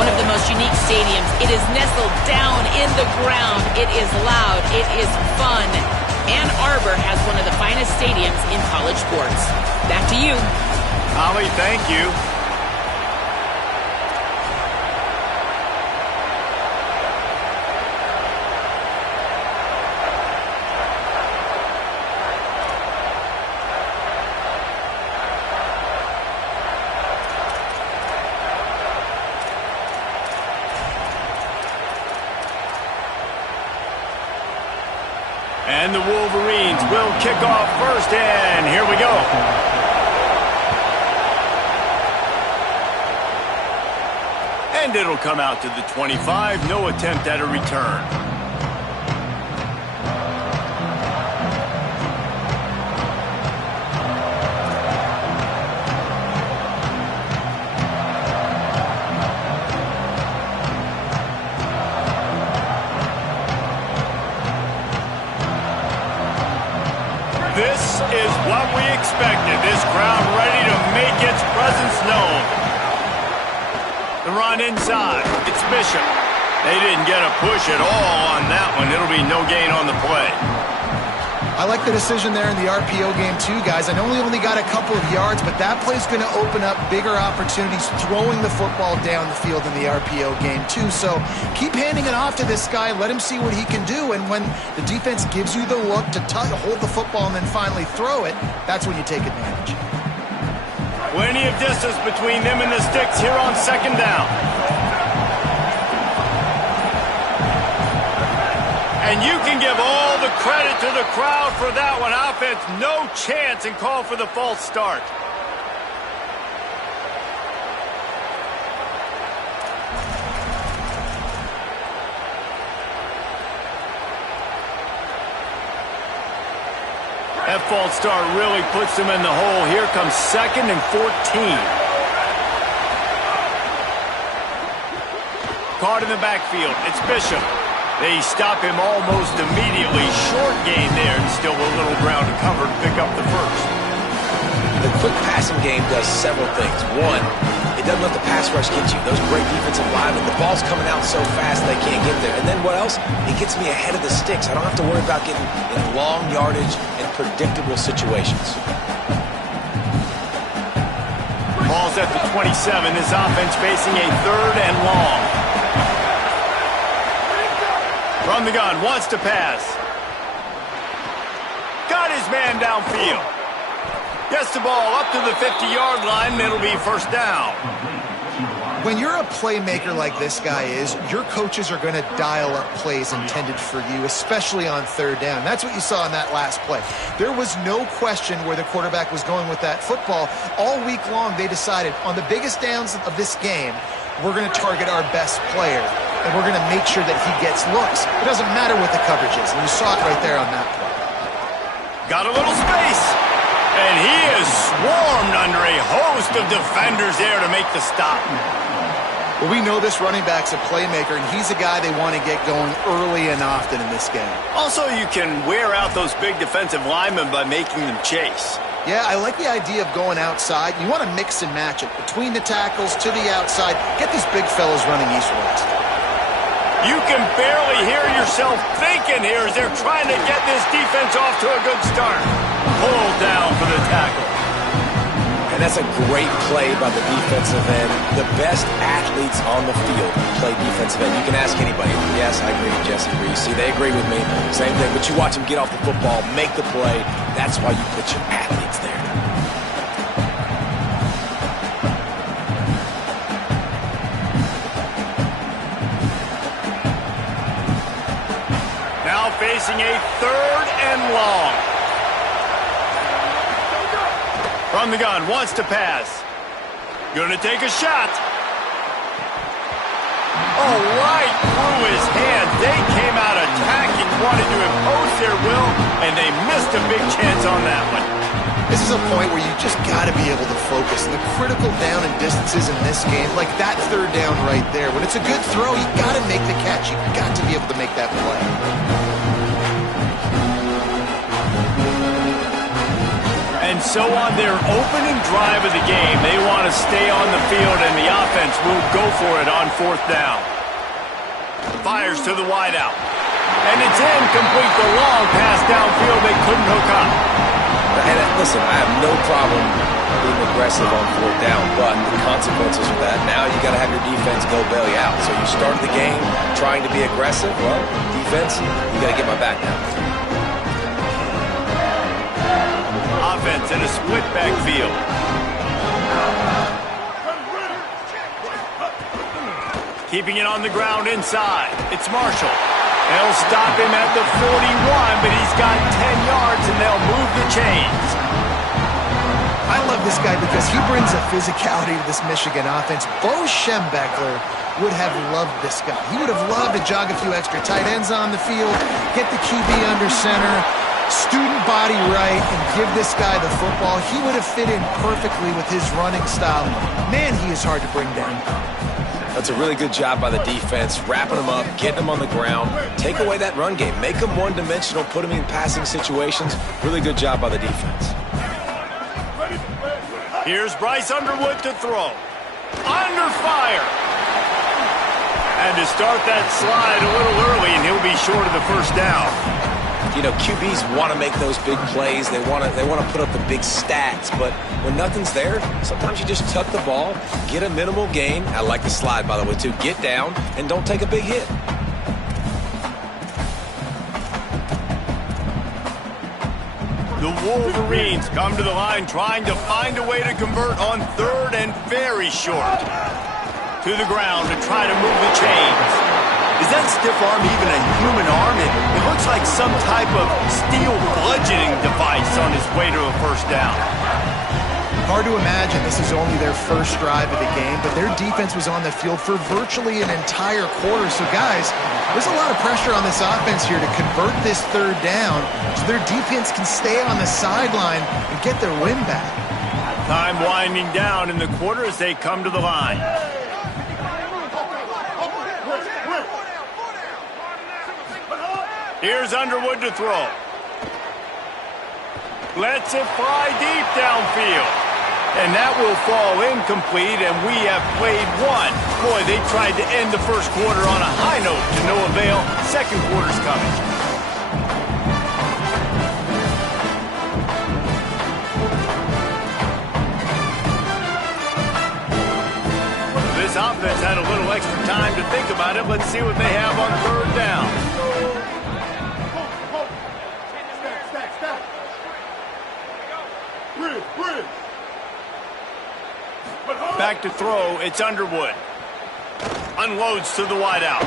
One of the most unique stadiums. It is nestled down in the ground. It is loud. It is fun. Ann Arbor has one of the finest stadiums in college sports. Back to you. Holly, thank you. And the Wolverines will kick off first, and here we go. And it'll come out to the 25, no attempt at a return. This is what we expected. This crowd ready to make its presence known. The run inside. It's Bishop. They didn't get a push at all on that one. It'll be no gain on the play. I like the decision there in the RPO game too, guys. I know we only got a couple of yards, but that play's going to open up bigger opportunities throwing the football down the field in the RPO game too. So keep handing it off to this guy. Let him see what he can do. And when the defense gives you the look to hold the football and then finally throw it, that's when you take advantage. Plenty of distance between them and the sticks here on second down. And you can give all the credit to the crowd for that one. Offense, no chance, and call for the false start. That false start really puts them in the hole. Here comes 2nd and 14. Caught in the backfield. It's Bishop. They stop him almost immediately. Short gain there, and still a little ground to cover to pick up the first. The quick passing game does several things. One, it doesn't let the pass rush get you. Those great defensive linemen, the ball's coming out so fast they can't get there. And then what else? It gets me ahead of the sticks. I don't have to worry about getting in long yardage and predictable situations. Ball's at the 27. This offense facing a 3rd and long. From the gun, wants to pass. Got his man downfield. Gets the ball up to the 50-yard line, and it'll be first down. When you're a playmaker like this guy is, your coaches are going to dial up plays intended for you, especially on 3rd down. That's what you saw in that last play. There was no question where the quarterback was going with that football. All week long, they decided on the biggest downs of this game, we're going to target our best player, and we're going to make sure that he gets looks. It doesn't matter what the coverage is, and you saw it right there on that play. Got a little space, and he is swarmed under a host of defenders there to make the stop. Well, we know this running back's a playmaker, and he's a guy they want to get going early and often in this game. Also, you can wear out those big defensive linemen by making them chase. Yeah, I like the idea of going outside. You want to mix and match it between the tackles to the outside. Get these big fellas running east-west. You can barely hear yourself thinking here as they're trying to get this defense off to a good start. Pulled down for the tackle. And that's a great play by the defensive end. The best athletes on the field play defensive end. You can ask anybody. Yes, I agree with Jesse Reese. See, they agree with me. Same thing. But you watch them get off the football, make the play. That's why you put your athletes there. Now facing a 3rd and long. From the gun, wants to pass. Gonna take a shot. Oh, right through his hand. They came out attacking, wanted to impose their will, and they missed a big chance on that one. This is a point where you just got to be able to focus. And the critical down and distances in this game, like that third down right there, when it's a good throw, you got to make the catch. You got to be able to make that play. And so on their opening drive of the game, they want to stay on the field, and the offense will go for it on fourth down. Fires to the wideout. And it's incomplete. The long pass downfield they couldn't hook up. And listen, I have no problem being aggressive on fourth down, but the consequences of that, now you got to have your defense go bail you out. So you started the game trying to be aggressive. Well, defense, you got to get my back now. Offense in a split backfield. Keeping it on the ground inside. It's Marshall. They'll stop him at the 41, but he's got 10 yards, and they'll move the chains. I love this guy because he brings a physicality to this Michigan offense. Bo Schembechler would have loved this guy. He would have loved to jog a few extra tight ends on the field, get the QB under center, student body right, and give this guy the football. He would have fit in perfectly with his running style. Man, he is hard to bring down. That's a really good job by the defense, wrapping them up, getting them on the ground, take away that run game, make them one-dimensional, put them in passing situations. Really good job by the defense. Here's Bryce Underwood to throw. Under fire. And to start that slide a little early, and he'll be short of the first down. You know, QBs want to make those big plays. They want to put up the big stats. But when nothing's there, sometimes you just tuck the ball, get a minimal gain. I like the slide, by the way, too. Get down and don't take a big hit. The Wolverines come to the line trying to find a way to convert on third and very short. To the ground to try to move the chains. Is that stiff arm even a human arm? It looks like some type of steel bludgeoning device on his way to a first down. Hard to imagine this is only their first drive of the game, but their defense was on the field for virtually an entire quarter. So, guys, there's a lot of pressure on this offense here to convert this third down so their defense can stay on the sideline and get their win back. Time winding down in the quarter as they come to the line. Here's Underwood to throw. Lets it fly deep downfield. And that will fall incomplete, and we have played one. Boy, they tried to end the first quarter on a high note to no avail. Second quarter's coming. This offense had a little extra time to think about it. Let's see what they have on third down. Back to throw, it's Underwood. Unloads to the wideout.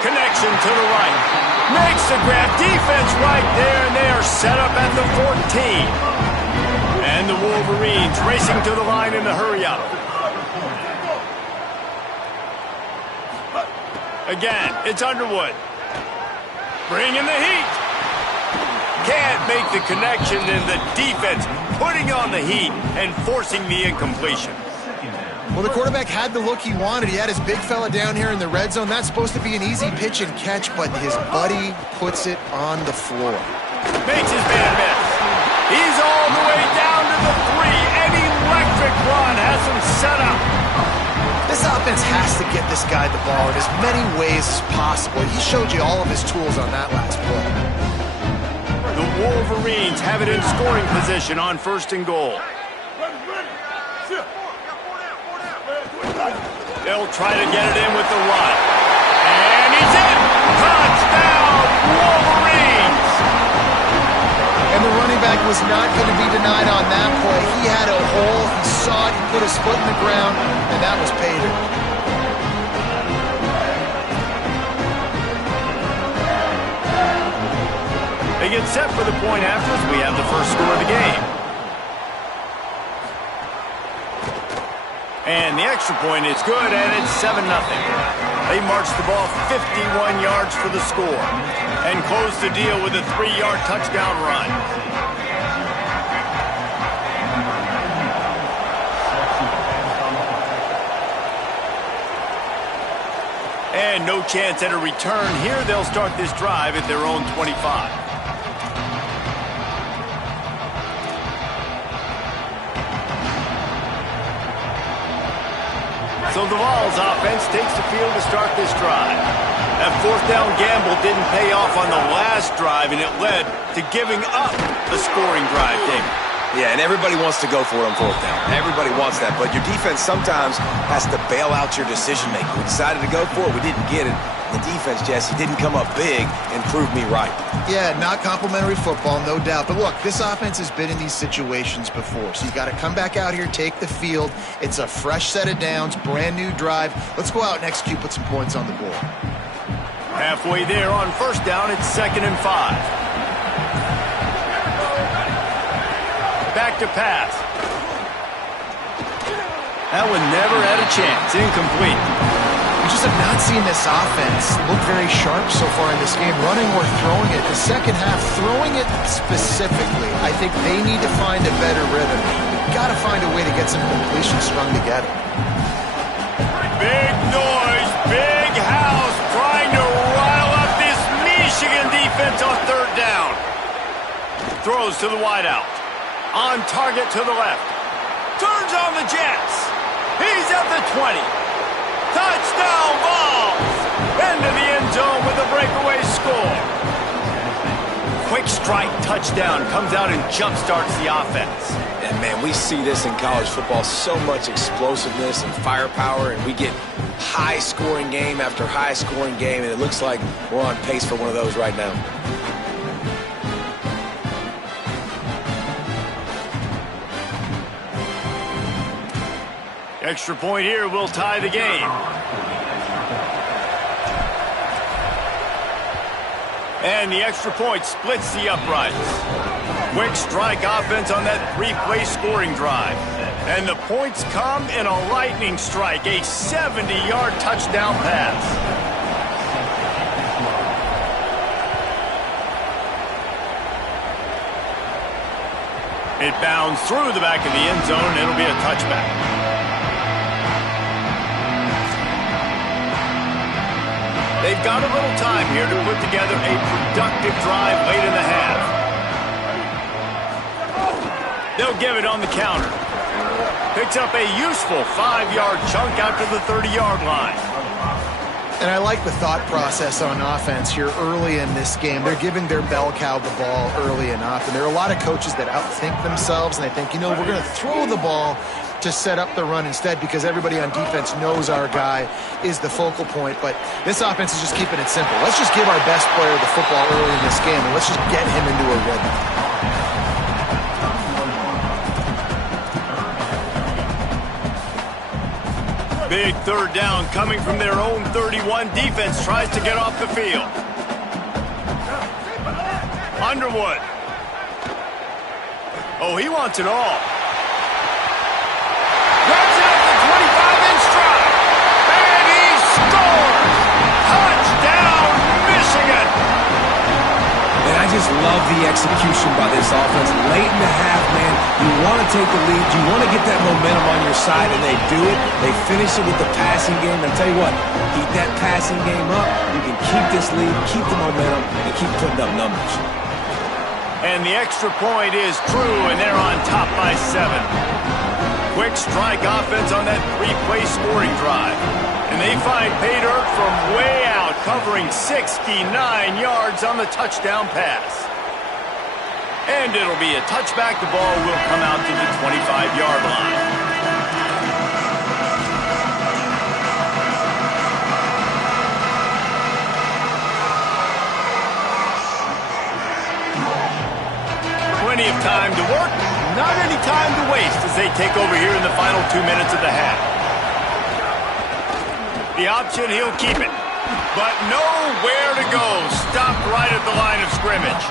Connection to the right. Makes the grab. Defense right there, and they are set up at the 14. And the Wolverines racing to the line in the hurry-up. Again, it's Underwood. Bringing the heat. Can't make the connection, and the defense putting on the heat and forcing the incompletion. Well, the quarterback had the look he wanted. He had his big fella down here in the red zone. That's supposed to be an easy pitch and catch, but his buddy puts it on the floor. Makes his man miss. He's all the way down to the 3. An electric run has him set up. This offense has to get this guy the ball in as many ways as possible. He showed you all of his tools on that last play. The Wolverines have it in scoring position on first and goal. They'll try to get it in with the run. And he's in! Touchdown, Wolverines! And the running back was not going to be denied on that play. He had a hole, he saw it, he put his foot in the ground, and that was pay dirt. They get set for the point after as we have the first score of the game. And the extra point is good, and it's 7-0. They march the ball 51 yards for the score and close the deal with a 3-yard touchdown run. And no chance at a return here. They'll start this drive at their own 25. So the Vols offense takes the field to start this drive. That fourth down gamble didn't pay off on the last drive, and it led to giving up a scoring drive, David. Yeah, and everybody wants to go for it on fourth down. Everybody wants that, but your defense sometimes has to bail out your decision-making. We decided to go for it. We didn't get it. The defense, Jesse, didn't come up big and prove me right. Yeah, not complimentary football, no doubt. But look, this offense has been in these situations before, so you got to come back out here, take the field. It's a fresh set of downs, brand new drive. Let's go out and execute, put some points on the board. Halfway there on first down, it's 2nd and 5. Back to pass. That one never had a chance. Incomplete. We just have not seen this offense look very sharp so far in this game, running or throwing it. The second half, throwing it specifically, I think they need to find a better rhythm. We've got to find a way to get some completions strung together. Big noise, big house, trying to rile up this Michigan defense on third down. Throws to the wideout. On target to the left. Turns on the Jets. He's at the 20. Touchdown Vols. Into the end zone with a breakaway score. Quick strike touchdown comes out and jumpstarts the offense. And, man, we see this in college football, so much explosiveness and firepower, and we get high-scoring game after high-scoring game, and it looks like we're on pace for one of those right now. Extra point here will tie the game. And the extra point splits the uprights. Quick strike offense on that three-play scoring drive. And the points come in a lightning strike, a 70-yard touchdown pass. It bounds through the back of the end zone, and it'll be a touchback. They've got a little time here to put together a productive drive late in the half. They'll give it on the counter. Picks up a useful 5-yard chunk out to the 30-yard line. And I like the thought process on offense here early in this game. They're giving their bell cow the ball early enough. And there are a lot of coaches that outthink themselves, and they think, we're going to throw the ball to set up the run instead because everybody on defense knows our guy is the focal point. But this offense is just keeping it simple. Let's just give our best player the football early in this game, and let's just get him into a rhythm. Big third down coming from their own 31. Defense tries to get off the field. Underwood. Oh, he wants it all. Grabs it at the 25-inch stride. And he scores! Touchdown, Michigan! And I just love the execution by this offense. Late in the half, man, you want to take the lead. You want to get that momentum on your side, and they do it. They finish it with the passing game. And I'll tell you what, keep that passing game up. You can keep this lead, keep the momentum, and keep putting up numbers. And the extra point is true, and they're on top by 7. Quick strike offense on that three-play scoring drive. And they find pay dirt from way out, covering 69 yards on the touchdown pass. And it'll be a touchback. The ball will come out to the 25-yard line. Plenty of time to work, not any time to waste as they take over here in the final 2 minutes of the half. The option, he'll keep it, but nowhere to go. Stopped right at the line of scrimmage.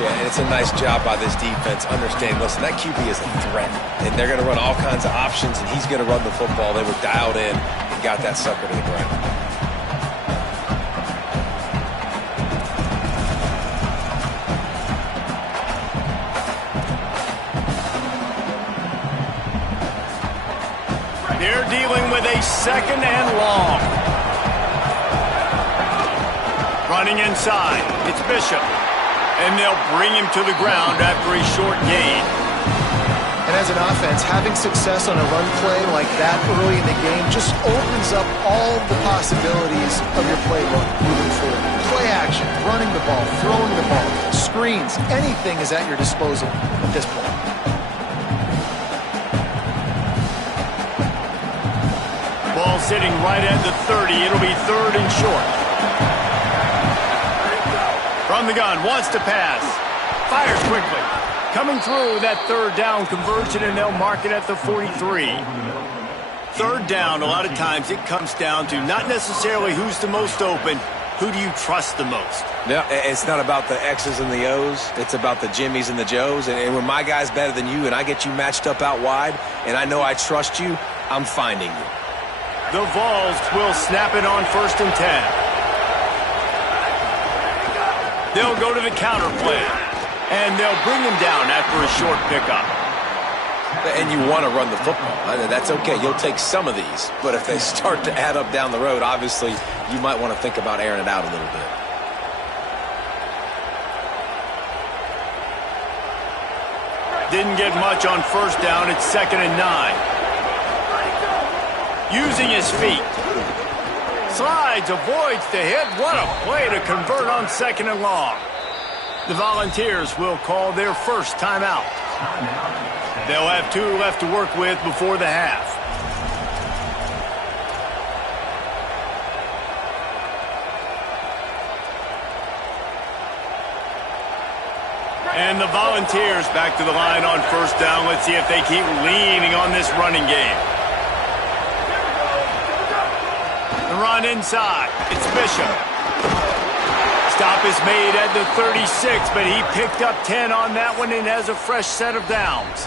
Yeah, and it's a nice job by this defense. Understand, listen, that QB is a threat, and they're going to run all kinds of options, and he's going to run the football. They were dialed in and got that sucker to the ground. They're dealing with a 2nd and long. Running inside, it's Bishop. And they'll bring him to the ground after a short gain. And as an offense, having success on a run play like that early in the game just opens up all the possibilities of your playbook moving forward. Play action, running the ball, throwing the ball, screens, anything is at your disposal at this point. Ball sitting right at the 30. It'll be 3rd and short. From the gun, wants to pass. Fires quickly. Coming through that 3rd down conversion, and they'll mark it at the 43. 3rd down, a lot of times it comes down to not necessarily who's the most open, who do you trust the most? Yeah, it's not about the X's and the O's. It's about the Jimmies and the Joes. And when my guy's better than you and I get you matched up out wide and I know I trust you, I'm finding you. The Vols will snap it on 1st and 10. They'll go to the counter play. And they'll bring him down after a short pickup. And you want to run the football. That's okay. You'll take some of these. But if they start to add up down the road, obviously, you might want to think about airing it out a little bit. Didn't get much on 1st down. It's 2nd and 9. Using his feet. Slides, avoids the hit. What a play to convert on 2nd and long. The Volunteers will call their first timeout. They'll have 2 left to work with before the half. And the Volunteers back to the line on 1st down. Let's see if they keep leaning on this running game. The run inside. It's Bishop. Stop is made at the 36, but he picked up 10 on that one and has a fresh set of downs.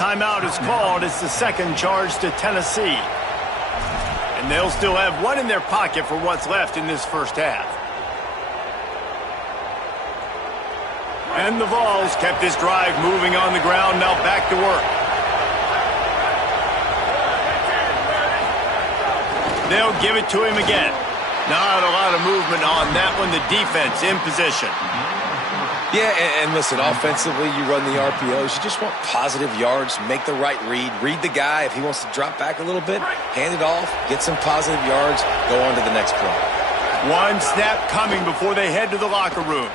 Timeout is called. It's the 2nd charge to Tennessee. And they'll still have 1 in their pocket for what's left in this first half. And the Vols kept this drive moving on the ground. Now back to work. They'll give it to him again. Not a lot of movement on that one. The defense in position. Yeah, and listen, offensively, you run the RPOs. You just want positive yards, make the right read. Read the guy. If he wants to drop back a little bit, hand it off, get some positive yards, go on to the next play. 1 snap coming before they head to the locker room.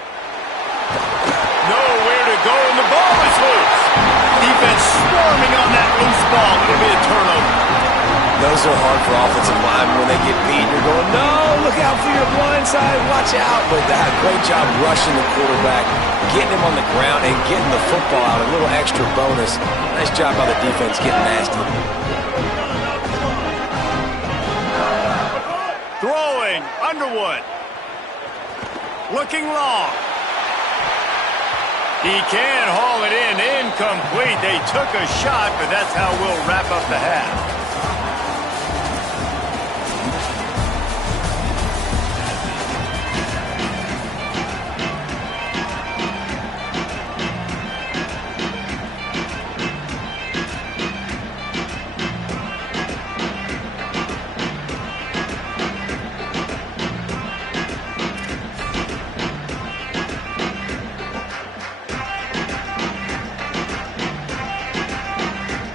Nowhere to go, and the ball is loose. Defense swarming on that loose ball. It'll be a turnover. Those are hard for offensive linemen when they get beat. You're going, no, look out for your blind side, watch out. But they had a great job rushing the quarterback, getting him on the ground, and getting the football out. A little extra bonus. Nice job by the defense getting nasty. Throwing, Underwood. Looking long. He can haul it in, incomplete. They took a shot, but that's how we'll wrap up the half.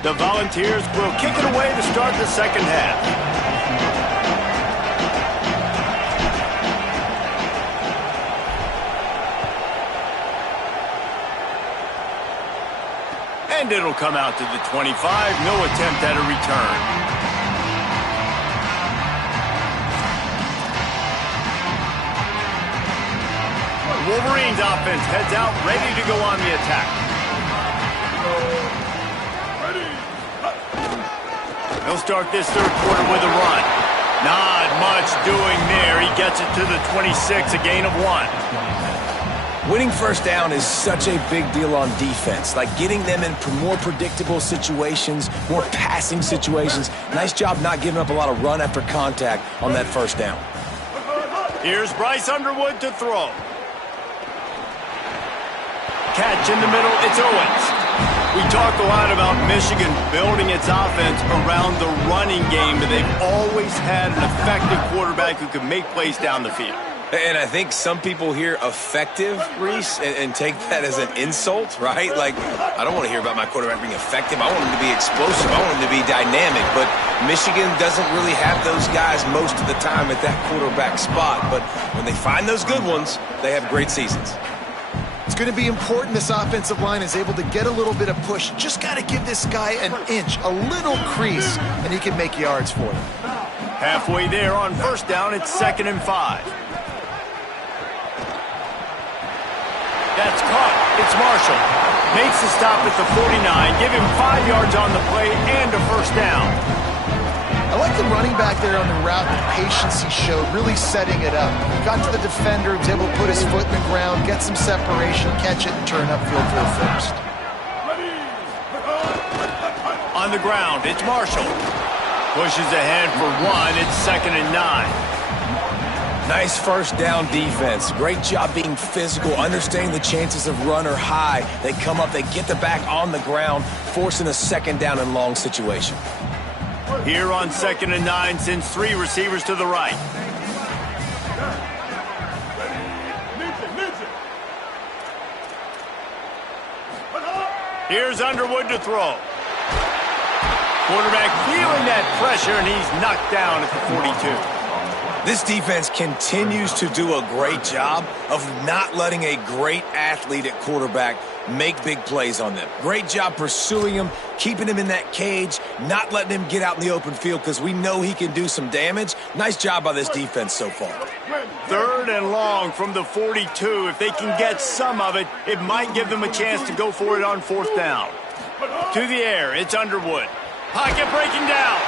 The Volunteers will kick it away to start the second half. And it'll come out to the 25. No attempt at a return. Wolverines offense heads out, ready to go on the attack. He'll start this third quarter with a run. Not much doing there. He gets it to the 26, a gain of 1. Winning first down is such a big deal on defense. Like getting them in more predictable situations, more passing situations. Nice job not giving up a lot of run after contact on that first down. Here's Bryce Underwood to throw. Catch in the middle, it's Owens. We talk a lot about Michigan building its offense around the running game, but they've always had an effective quarterback who can make plays down the field. And I think some people hear effective, Reese, and take that as an insult, right? Like, I don't want to hear about my quarterback being effective. I want him to be explosive. I want him to be dynamic. But Michigan doesn't really have those guys most of the time at that quarterback spot. But when they find those good ones, they have great seasons. It's going to be important this offensive line is able to get a little bit of push. Just got to give this guy an inch, a little crease, and he can make yards for them. Halfway there on first down, it's 2nd and 5. That's caught. It's Marshall. Makes the stop at the 49. Give him 5 yards on the play and a first down. I like the running back there on the route, the patience he showed, really setting it up. He got to the defender, was able to put his foot in the ground, get some separation, catch it, and turn upfield for a first. On the ground, it's Marshall. Pushes ahead for 1. It's 2nd and 9. Nice first down defense. Great job being physical, understanding the chances of run are high. They come up, they get the back on the ground, forcing a 2nd down and long situation. Here on 2nd and 9, sends 3 receivers to the right. Here's Underwood to throw. Quarterback feeling that pressure, and he's knocked down at the 42. This defense continues to do a great job of not letting a great athlete at quarterback make big plays on them. Great job pursuing him, keeping him in that cage, not letting him get out in the open field because we know he can do some damage. Nice job by this defense so far. 3rd and long from the 42. If they can get some of it, it might give them a chance to go for it on 4th down. To the air, it's Underwood. Pocket breaking down.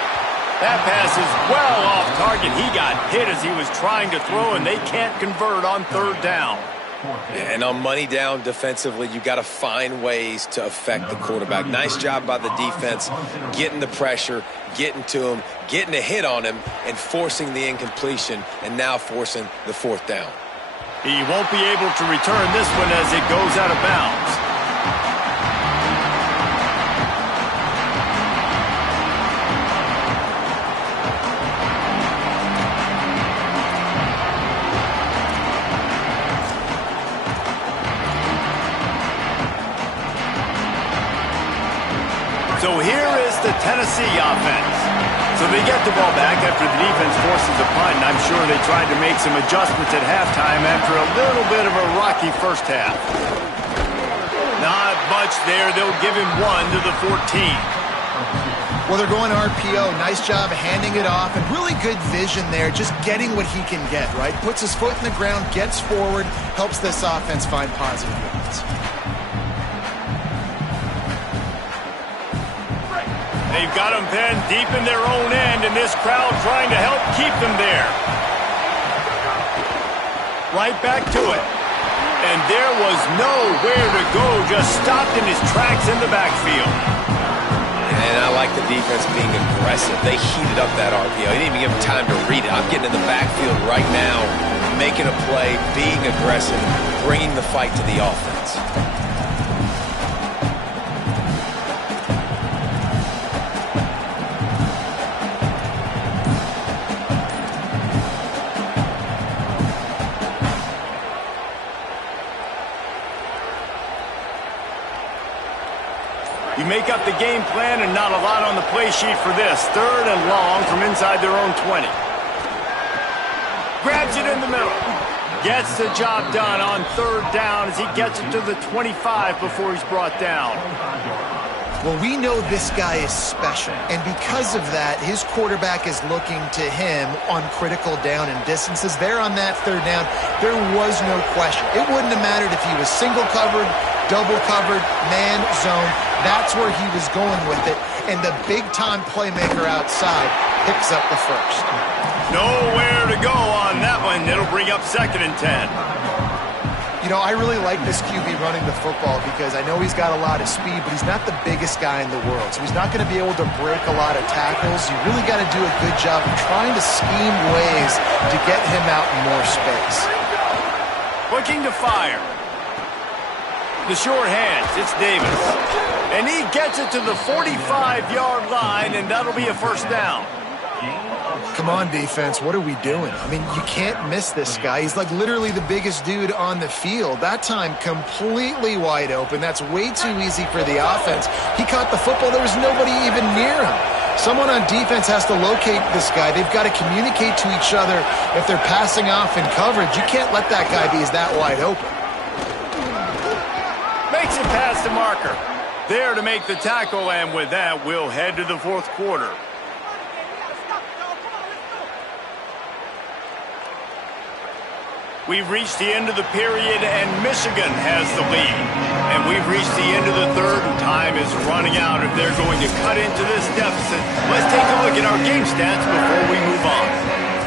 That pass is well off target. He got hit as he was trying to throw, and they can't convert on 3rd down. And on money down defensively, you got to find ways to affect the quarterback. Nice job by the defense, getting the pressure, getting to him, getting a hit on him, and forcing the incompletion, and now forcing the 4th down. He won't be able to return this one as it goes out of bounds. So here is the Tennessee offense. So they get the ball back after the defense forces a punt, and I'm sure they tried to make some adjustments at halftime after a little bit of a rocky first half. Not much there. They'll give him 1 to the 14. Well, they're going RPO. Nice job handing it off, and really good vision there, just getting what he can get, right? Puts his foot in the ground, gets forward, helps this offense find positive points. They've got them pinned deep in their own end, and this crowd trying to help keep them there. Right back to it. And there was nowhere to go, just stopped in his tracks in the backfield. And I like the defense being aggressive. They heated up that RPO. He didn't even give him time to read it. I'm getting in the backfield right now, making a play, being aggressive, bringing the fight to the offense. You make up the game plan and not a lot on the play sheet for this. 3rd and long from inside their own 20. Grabs it in the middle. Gets the job done on 3rd down as he gets it to the 25 before he's brought down. Well, we know this guy is special, and because of that, his quarterback is looking to him on critical down and distances. There on that 3rd down, there was no question. It wouldn't have mattered if he was single covered, double covered, man, zone. That's where he was going with it, and the big-time playmaker outside picks up the first. Nowhere to go on that one. It'll bring up 2nd and 10. You know, I really like this QB running the football because I know he's got a lot of speed, but he's not the biggest guy in the world. So he's not going to be able to break a lot of tackles. You really got to do a good job of trying to scheme ways to get him out in more space. Looking to fire. The short hands, it's Davis. And he gets it to the 45-yard line, and that'll be a first down. Come on, defense. What are we doing? I mean, you can't miss this guy. He's like literally the biggest dude on the field. That time, completely wide open. That's way too easy for the offense. He caught the football. There was nobody even near him. Someone on defense has to locate this guy. They've got to communicate to each other if they're passing off in coverage. You can't let that guy be that wide open. Makes it past the marker. There to make the tackle, and with that, we'll head to the fourth quarter. We've reached the end of the period, and Michigan has the lead. And we've reached the end of the third, and time is running out if they're going to cut into this deficit. Let's take a look at our game stats before we move on.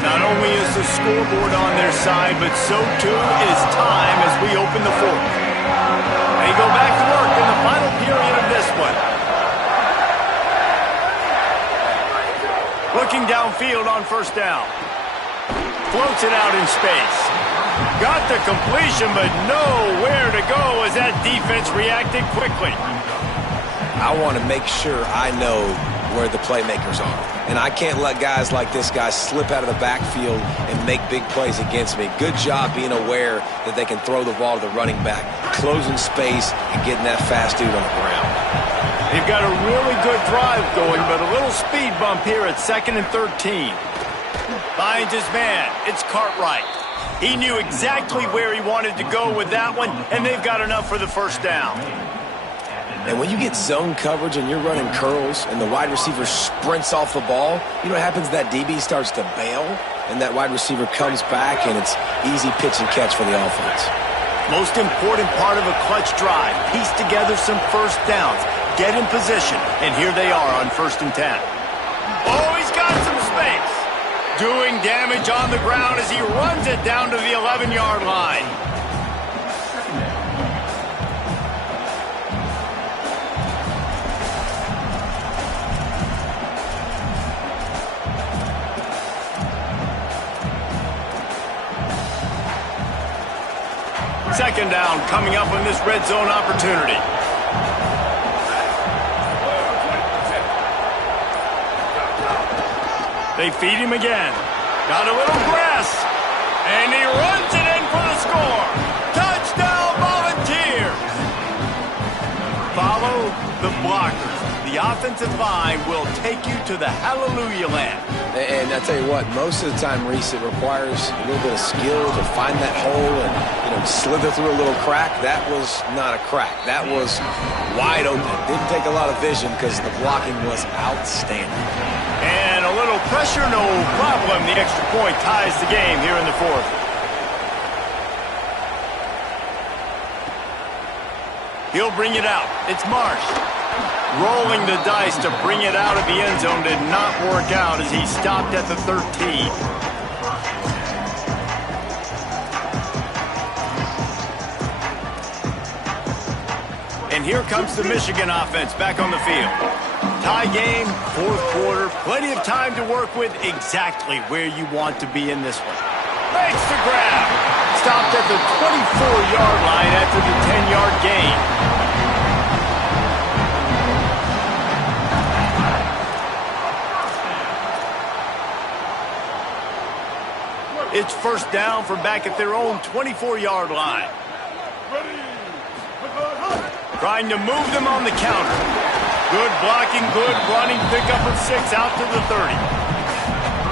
Not only is the scoreboard on their side, but so too is time as we open the fourth. They go back to work in the final period of this one. Looking downfield on first down. Floats it out in space. Got the completion, but nowhere to go as that defense reacted quickly. I want to make sure I know where the playmakers are. And I can't let guys like this guy slip out of the backfield and make big plays against me. Good job being aware that they can throw the ball to the running back, closing space and getting that fast dude on the ground. They've got a really good drive going, but a little speed bump here at 2nd and 13. Finds his man. It's Cartwright. He knew exactly where he wanted to go with that one, and they've got enough for the first down. And when you get zone coverage and you're running curls and the wide receiver sprints off the ball, you know what happens? That DB starts to bail, and that wide receiver comes back, and it's easy pitch and catch for the offense. Most important part of a clutch drive. Piece together some first downs. Get in position, and here they are on 1st and 10. Oh, he's got some space. Doing damage on the ground as he runs it down to the 11-yard line. Second down coming up on this red zone opportunity. They feed him again. Got a little grass. And he runs it in for the score. Touchdown, Volunteers. Follow the blockers. The offensive line will take you to the hallelujah land. And I tell you what, most of the time, Reese, it requires a little bit of skill to find that hole and, slither through a little crack. That was not a crack. That was wide open. Didn't take a lot of vision because the blocking was outstanding. And a little pressure, no problem. The extra point ties the game here in the fourth. He'll bring it out. It's Marsh. Rolling the dice to bring it out of the end zone did not work out as he stopped at the 13. And here comes the Michigan offense back on the field. Tie game, fourth quarter, plenty of time to work with, exactly where you want to be in this one. Makes the grab. Stopped at the 24-yard line after the 10-yard gain. It's first down from back at their own 24-yard line. Trying to move them on the counter. Good blocking, good running, pickup of 6 out to the 30.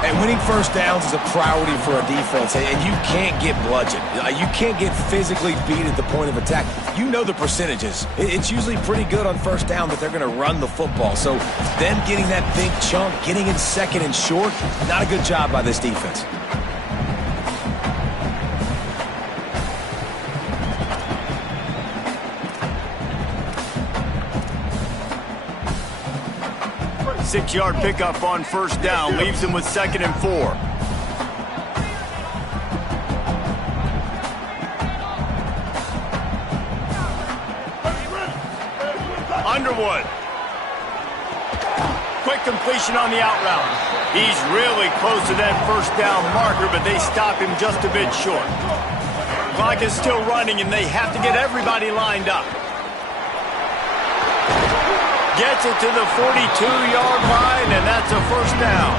And winning first downs is a priority for a defense, and you can't get bludgeoned. You can't get physically beat at the point of attack. You know the percentages. It's usually pretty good on first down that they're going to run the football. So them getting that big chunk, getting in second and short, not a good job by this defense. Six-yard pickup on first down leaves him with 2nd and 4. Underwood. Quick completion on the out route. He's really close to that first down marker, but they stop him just a bit short. Clock is still running, and they have to get everybody lined up. Gets it to the 42-yard line, and that's a first down.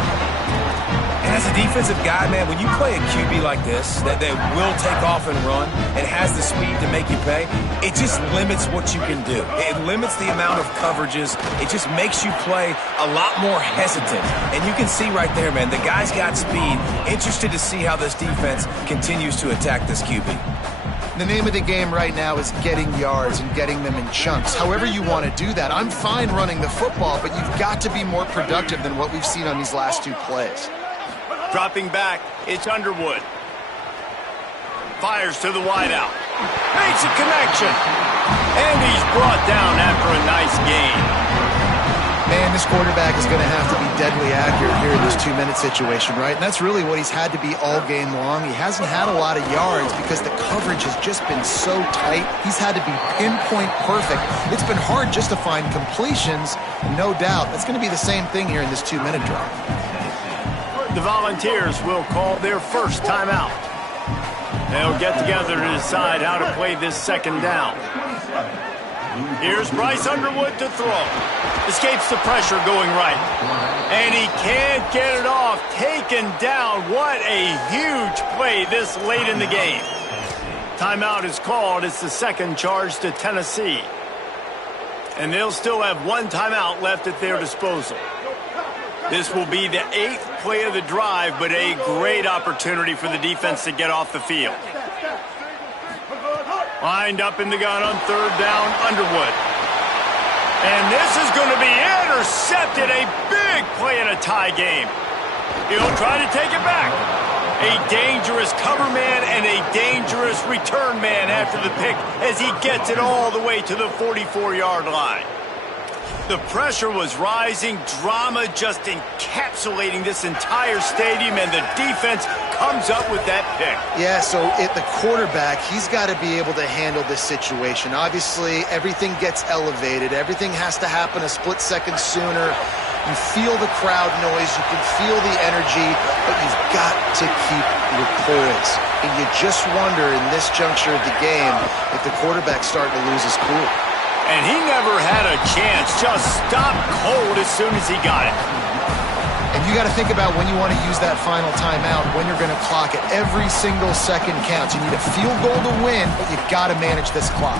And as a defensive guy, man, when you play a QB like this, that will take off and run and has the speed to make you pay, it just limits what you can do. It limits the amount of coverages. It just makes you play a lot more hesitant. And you can see right there, man, the guy's got speed. Interested to see how this defense continues to attack this QB. The name of the game right now is getting yards and getting them in chunks. However you want to do that. I'm fine running the football, but you've got to be more productive than what we've seen on these last two plays. Dropping back, it's Underwood. Fires to the wideout. Makes a connection. And he's brought down after a nice gain. Man, this quarterback is going to have to be deadly accurate here in this 2-minute situation, right? And that's really what he's had to be all game long. He hasn't had a lot of yards because the coverage has just been so tight. He's had to be pinpoint perfect. It's been hard just to find completions, no doubt. That's going to be the same thing here in this 2-minute drive. The Volunteers will call their first timeout. They'll get together to decide how to play this second down. Here's Bryce Underwood to throw. Escapes the pressure going right. And he can't get it off. Taken down. What a huge play this late in the game. Timeout is called. It's the second charge to Tennessee. And they'll still have one timeout left at their disposal. This will be the 8th play of the drive, but a great opportunity for the defense to get off the field. Lined up in the gun on third down, Underwood. And this is going to be intercepted. A big play in a tie game. He'll try to take it back. A dangerous cover man and a dangerous return man after the pick as he gets it all the way to the 44-yard line. The pressure was rising, drama just encapsulating this entire stadium, and the defense comes up with that pick. Yeah, so the quarterback, he's got to be able to handle this situation. Obviously, everything gets elevated. Everything has to happen a split second sooner. You feel the crowd noise. You can feel the energy, but you've got to keep your poise. And you just wonder in this juncture of the game if the quarterback's starting to lose his cool. And he never had a chance, just stopped cold as soon as he got it. And you got to think about when you want to use that final timeout, when you're going to clock it. Every single second counts. You need a field goal to win, but you've got to manage this clock.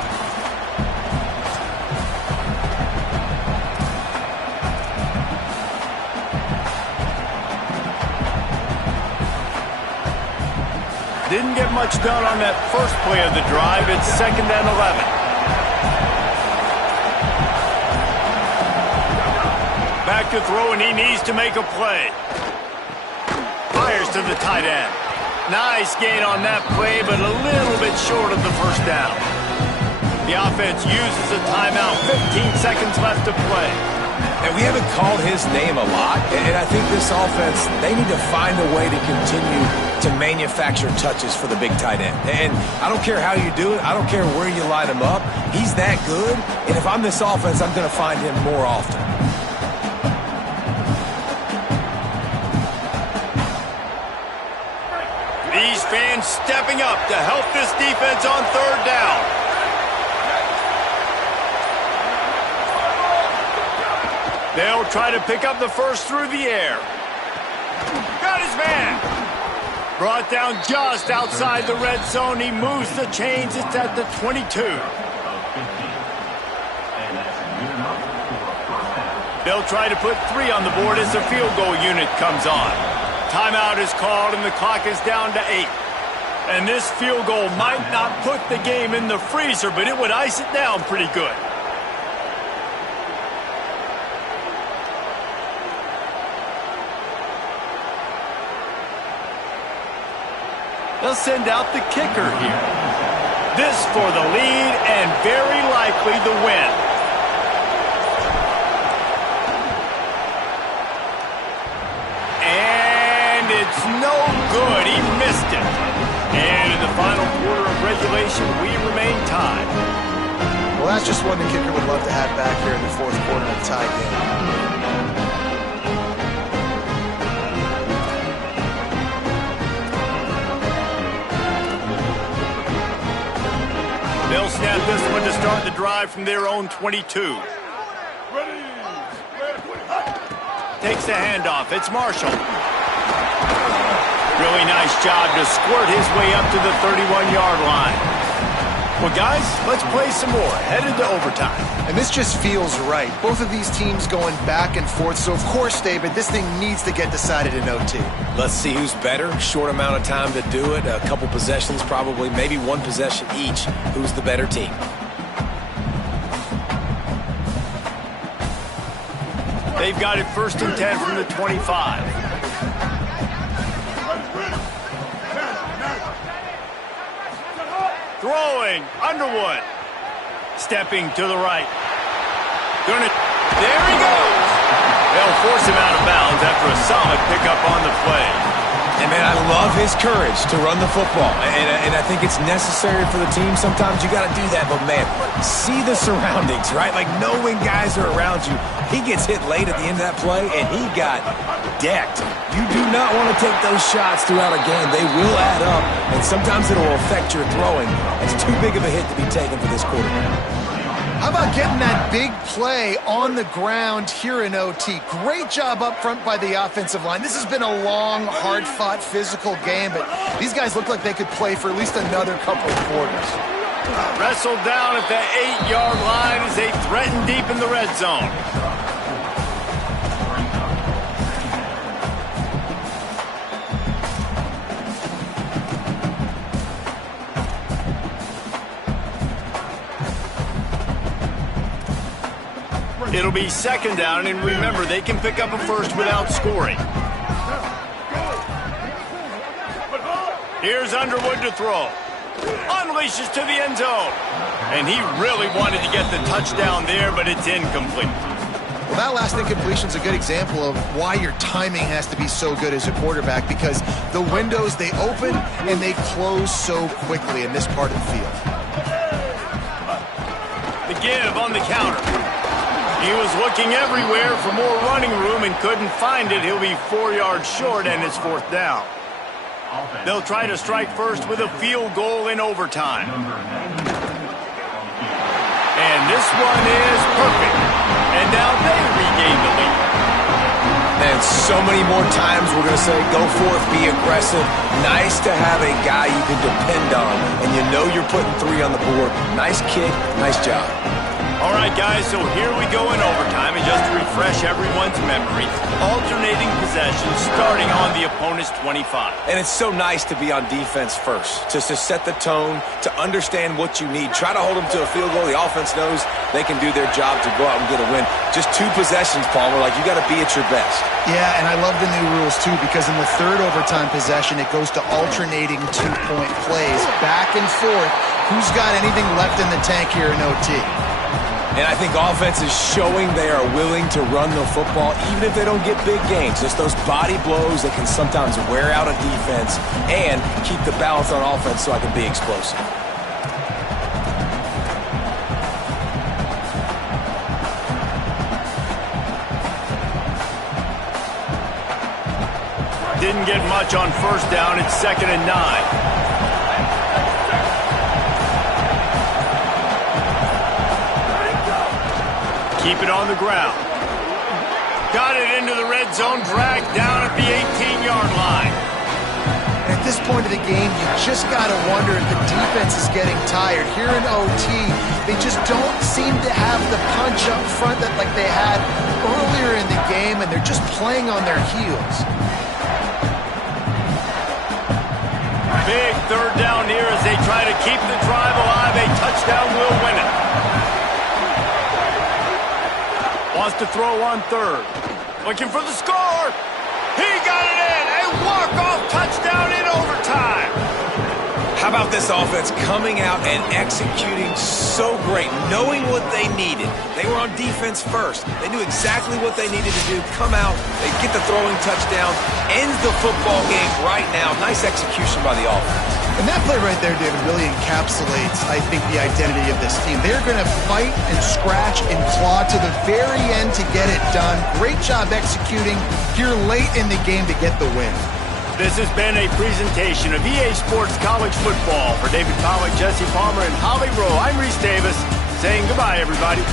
Didn't get much done on that first play of the drive. It's 2nd and 11. Back to throw, and he needs to make a play. Fires to the tight end. Nice gain on that play, but a little bit short of the first down. The offense uses a timeout. 15 seconds left to play. And we haven't called his name a lot, and I think this offense, they need to find a way to continue to manufacture touches for the big tight end. And I don't care how you do it. I don't care where you line him up. He's that good, and if I'm this offense, I'm going to find him more often. These fans stepping up to help this defense on third down. They'll try to pick up the first through the air. Got his man. Brought down just outside the red zone. He moves the chains. It's at the 22. They'll try to put 3 on the board as the field goal unit comes on. Timeout is called, and the clock is down to 8. And this field goal might not put the game in the freezer, but it would ice it down pretty good. They'll send out the kicker here. This for the lead and very likely the win. And it's no good. He missed it. And in the final quarter of regulation, we remain tied. Well, that's just one the kicker would love to have back here in the fourth quarter of the tie game. They'll snap this one to start the drive from their own 22. Takes the handoff. It's Marshall. Really nice job to squirt his way up to the 31-yard line. Well, guys, let's play some more. Headed to overtime. And this just feels right. Both of these teams going back and forth. So, of course, David, this thing needs to get decided in OT. Let's see who's better. Short amount of time to do it. A couple possessions probably. Maybe one possession each. Who's the better team? They've got it 1st and 10 from the 25. Throwing, Underwood. Stepping to the right. There he goes. They'll force him out of bounds after a solid pickup on the play. And, man, I love his courage to run the football. And I think it's necessary for the team. Sometimes you got to do that. But, man, see the surroundings, right? Like, know when guys are around you. He gets hit late at the end of that play, and he got decked. You do not want to take those shots throughout a game. They will add up, and sometimes it will affect your throwing. It's too big of a hit to be taken for this quarterback. How about getting that big play on the ground here in OT? Great job up front by the offensive line. This has been a long, hard-fought, physical game, but these guys look like they could play for at least another couple of quarters. Wrestled down at the 8-yard line as they threaten deep in the red zone. It'll be 2nd down, and remember, they can pick up a first without scoring. Here's Underwood to throw. Unleashes to the end zone. And he really wanted to get the touchdown there, but it's incomplete. Well, that last incompletion is a good example of why your timing has to be so good as a quarterback, because the windows, they open and they close so quickly in this part of the field. The give on the counter. He was looking everywhere for more running room and couldn't find it. He'll be 4 yards short, and it's 4th down. They'll try to strike first with a field goal in overtime. And this one is perfect. And now they regain the lead. And so many more times we're going to say, go forth, be aggressive. Nice to have a guy you can depend on, and you know you're putting 3 on the board. Nice kick, nice job. All right, guys, so here we go in overtime, and just to refresh everyone's memory, alternating possessions starting on the opponent's 25. And it's so nice to be on defense first, just to set the tone, to understand what you need. Try to hold them to a field goal. The offense knows they can do their job to go out and get a win. Just 2 possessions, Palmer, like you got to be at your best. Yeah, and I love the new rules, too, because in the 3rd overtime possession, it goes to alternating 2-point plays, back and forth. Who's got anything left in the tank here in OT? And I think offense is showing they are willing to run the football, even if they don't get big gains. Just those body blows that can sometimes wear out a defense and keep the balance on offense so I can be explosive. Didn't get much on 1st down. It's 2nd and 9. Keep it on the ground. Got it into the red zone, dragged down at the 18-yard line. At this point of the game, you just got to wonder if the defense is getting tired. Here in OT, they just don't seem to have the punch up front that like they had earlier in the game, and they're just playing on their heels. Big 3rd down here as they try to keep the drive alive. A touchdown will win it. Wants to throw on 3rd. Looking for the score. He got it in. A walk-off touchdown in overtime. How about this offense coming out and executing so great, knowing what they needed. They were on defense first. They knew exactly what they needed to do. Come out, they get the throwing touchdown, ends the football game right now. Nice execution by the offense. And that play right there, David, really encapsulates, I think, the identity of this team. They're going to fight and scratch and claw to the very end to get it done. Great job executing here late in the game to get the win. This has been a presentation of EA Sports College Football. For David Pollack, Jesse Palmer, and Holly Rowe, I'm Reese Davis, saying goodbye, everybody.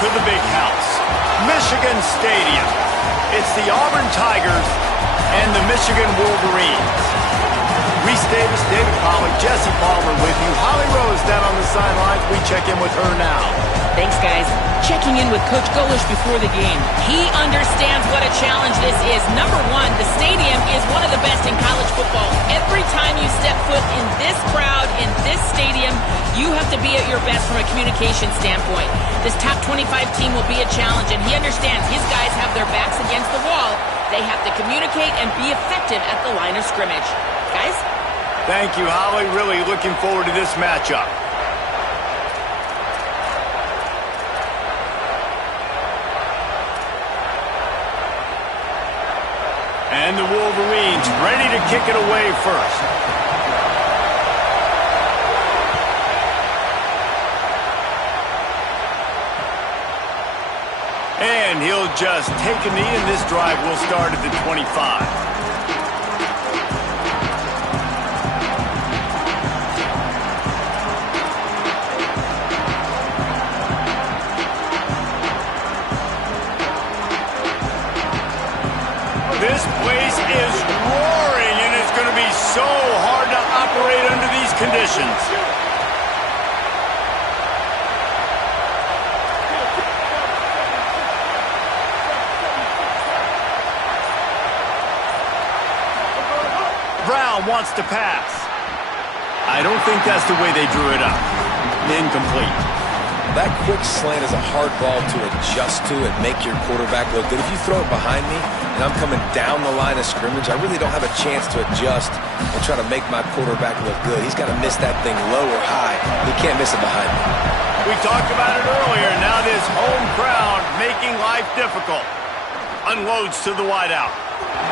to the big house, Michigan Stadium. It's the Auburn Tigers and the Michigan Wolverines. Reese Davis, David Pollack, Jesse Palmer with you. Holly Rose down on the sidelines. We check in with her now. Thanks, guys. Checking in with Coach Golesh before the game. He understands what a challenge this is. Number one, the stadium is one of the best in college football. Every time you step foot in this crowd, in this stadium, you have to be at your best from a communication standpoint. This top 25 team will be a challenge, and he understands his guys have their backs against the wall. They have to communicate and be effective at the line of scrimmage. Guys? Thank you, Holly. Really looking forward to this matchup. And the Wolverines ready to kick it away first. And he'll just take a knee, and this drive will start at the 25. This place is roaring, and it's going to be so hard to operate under these conditions. Brown wants to pass. I don't think that's the way they drew it up. Incomplete. That quick slant is a hard ball to adjust to and make your quarterback look good. If you throw it behind me and I'm coming down the line of scrimmage, I really don't have a chance to adjust and try to make my quarterback look good. He's got to miss that thing low or high. He can't miss it behind me. We talked about it earlier. Now this home crowd making life difficult. Unloads to the wideout.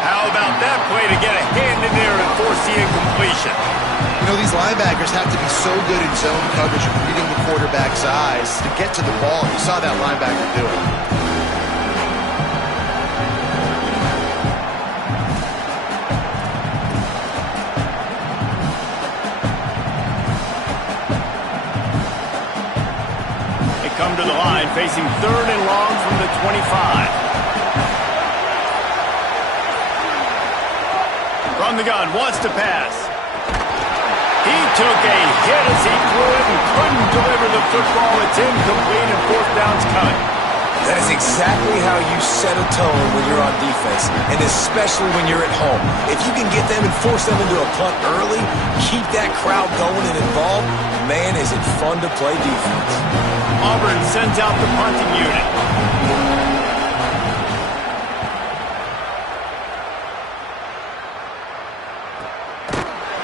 How about that play to get a hand in there and force the incompletion? You know, these linebackers have to be so good in zone coverage and reading the quarterback's eyes to get to the ball. You saw that linebacker do it. They come to the line facing 3rd and long from the 25. From the gun, wants to pass. He took a hit as he threw it and couldn't deliver the football. It's incomplete and 4th down's coming. That is exactly how you set a tone when you're on defense, and especially when you're at home. If you can get them and force them into a punt early, keep that crowd going and involved, man, is it fun to play defense. Auburn sends out the punting unit.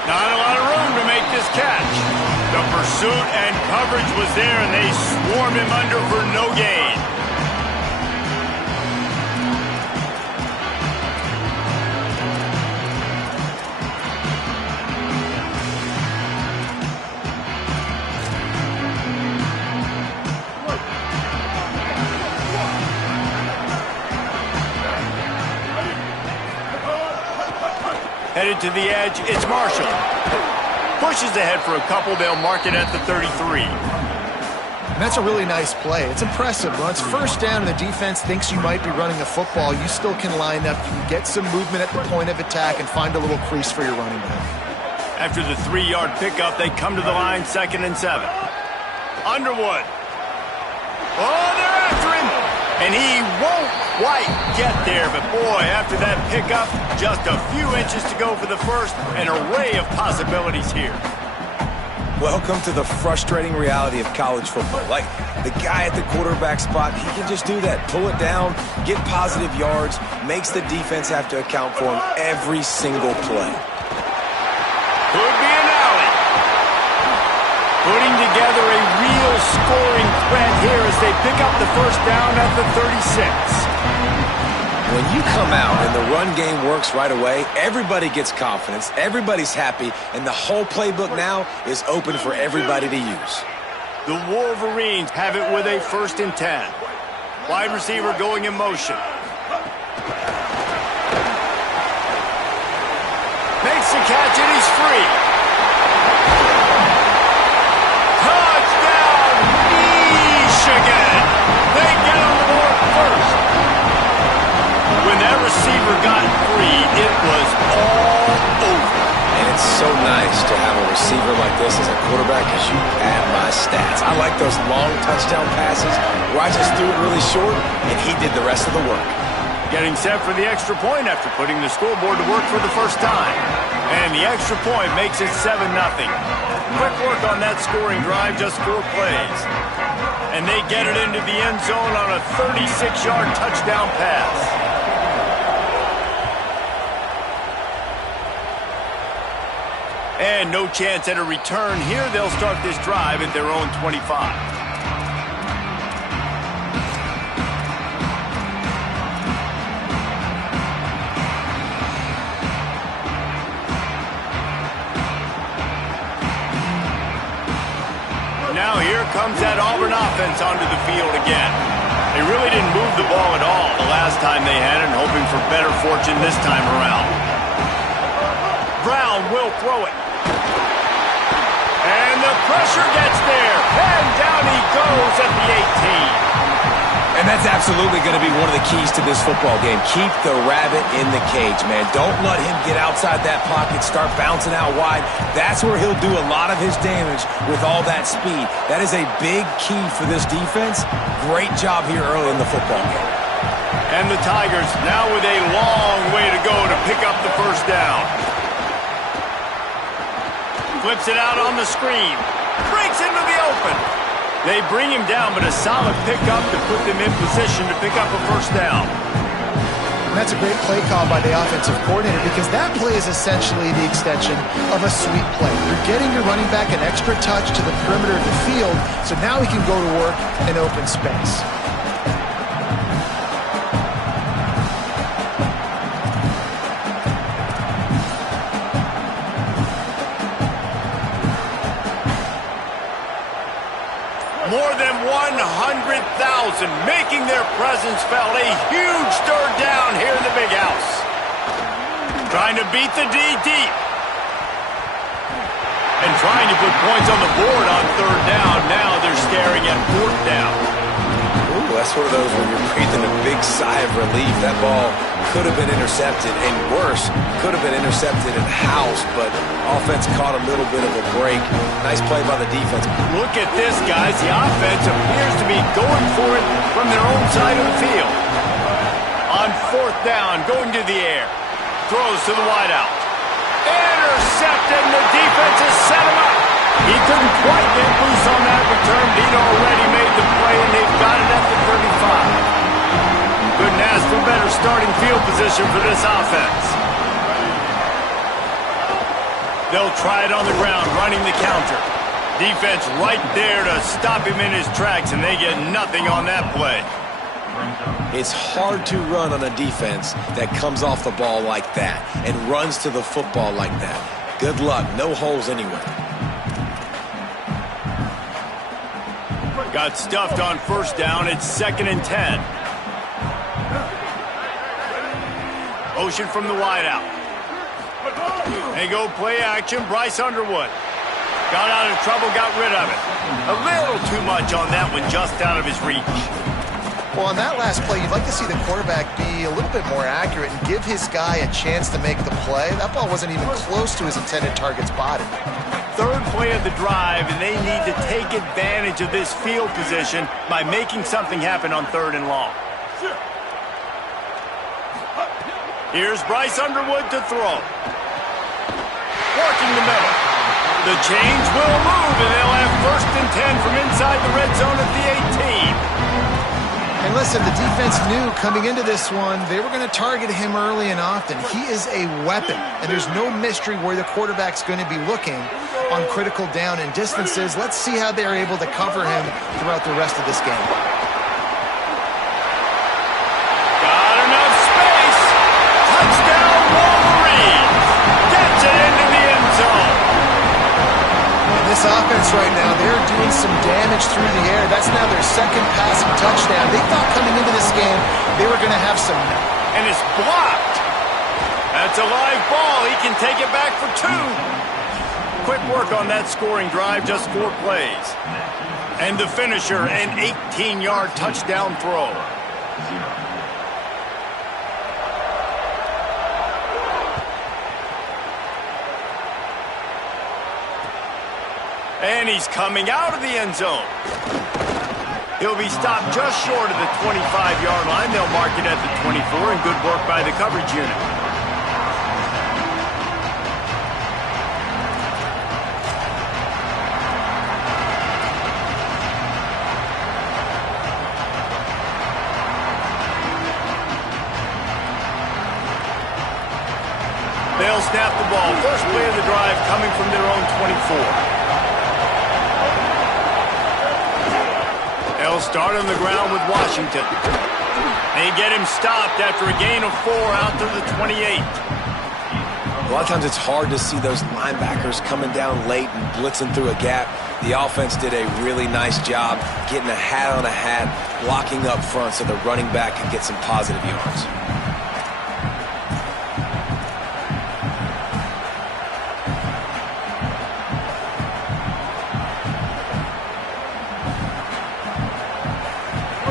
Not a lot of room to make this catch. The pursuit and coverage was there, and they swarmed him under for no gain. Headed to the edge, it's Marshall. Pushes ahead for a couple, they'll mark it at the 33. And that's a really nice play. It's impressive. When it's 1st down and the defense thinks you might be running a football, you still can line up, you get some movement at the point of attack, and find a little crease for your running back. After the 3-yard pickup, they come to the line 2nd and 7. Underwood. Oh, they're after him. And he won't quite get there, but boy, after that pickup, just a few inches to go for the first. An array of possibilities here. Welcome to the frustrating reality of college football. Like, the guy at the quarterback spot, he can just do that. Pull it down, get positive yards, makes the defense have to account for him every single play. Could be an alley. Putting together a real scoring threat here as they pick up the 1st down at the 36. When you come out and the run game works right away, everybody gets confidence, everybody's happy, and the whole playbook now is open for everybody to use. The Wolverines have it with a 1st and 10. Wide receiver going in motion. Makes the catch and he's free. Touchdown, Michigan! They receiver got free, it was all over. And it's so nice to have a receiver like this as a quarterback because you pad my stats. I like those long touchdown passes where I just threw it really short and he did the rest of the work. Getting set for the extra point after putting the scoreboard to work for the first time. And the extra point makes it 7-0. Quick work on that scoring drive, just 4 plays. And they get it into the end zone on a 36-yard touchdown pass. And no chance at a return here. They'll start this drive at their own 25. Now here comes that Auburn offense onto the field again. They really didn't move the ball at all the last time they had it, and hoping for better fortune this time around. Brown will throw it. And the pressure gets there. And down he goes at the 18. And that's absolutely going to be one of the keys to this football game. Keep the rabbit in the cage, man. Don't let him get outside that pocket, start bouncing out wide. That's where he'll do a lot of his damage with all that speed. That is a big key for this defense. Great job here early in the football game. And the Tigers now with a long way to go to pick up the first down. Flips it out on the screen. Breaks into the open. They bring him down, but a solid pickup to put them in position to pick up a first down. And that's a great play call by the offensive coordinator because that play is essentially the extension of a sweep play. You're getting your running back an extra touch to the perimeter of the field, so now he can go to work in open space. More than 100,000 making their presence felt. A huge third down here in the big house. Trying to beat the D deep. And trying to put points on the board on third down. Now they're staring at fourth down. Ooh, that's one of those where you're breathing a big sigh of relief. That ball could have been intercepted, and worse, could have been intercepted and housed, but offense caught a little bit of a break. Nice play by the defense. Look at this, guys. The offense appears to be going for it from their own side of the field. On fourth down, going to the air. Throws to the wideout. Intercepted, and the defense has set him up. He couldn't quite get loose on that return. He'd already made the play, and they've got it at the 35. Couldn't ask for better starting field position for this offense. They'll try it on the ground, running the counter. Defense right there to stop him in his tracks, and they get nothing on that play. It's hard to run on a defense that comes off the ball like that and runs to the football like that. Good luck. No holes anywhere. Got stuffed on first down. It's 2nd and 10. Motion from the wideout. They go play action. Bryce Underwood. Got out of trouble, got rid of it. A little too much on that one, just out of his reach. Well, on that last play, you'd like to see the quarterback be a little bit more accurate and give his guy a chance to make the play. That ball wasn't even close to his intended target's body. Third play of the drive, and they need to take advantage of this field position by making something happen on 3rd and long. Here's Bryce Underwood to throw. Working the middle. The change will move, and they'll have 1st and 10 from inside the red zone at the 18. And listen, the defense knew coming into this one, they were going to target him early and often. He is a weapon, and there's no mystery where the quarterback's going to be looking on critical down and distances. Let's see how they're able to cover him throughout the rest of this game. Got enough space. Touchdown, Wolverines. Gets it into the end zone. And this offense right now, they're doing some damage through the air. That's now their 2nd passing touchdown. They thought coming into this game they were going to have some. And it's blocked. That's a live ball. He can take it back for 2. Quick work on that scoring drive, just 4 plays. And the finisher, an 18-yard touchdown throw. And he's coming out of the end zone. He'll be stopped just short of the 25-yard line. They'll mark it at the 24, and good work by the coverage unit. They'll snap the ball. First play of the drive coming from their own 24. They'll start on the ground with Washington. They get him stopped after a gain of 4 out to the 28. A lot of times it's hard to see those linebackers coming down late and blitzing through a gap. The offense did a really nice job getting a hat on a hat, blocking up front so the running back can get some positive yards.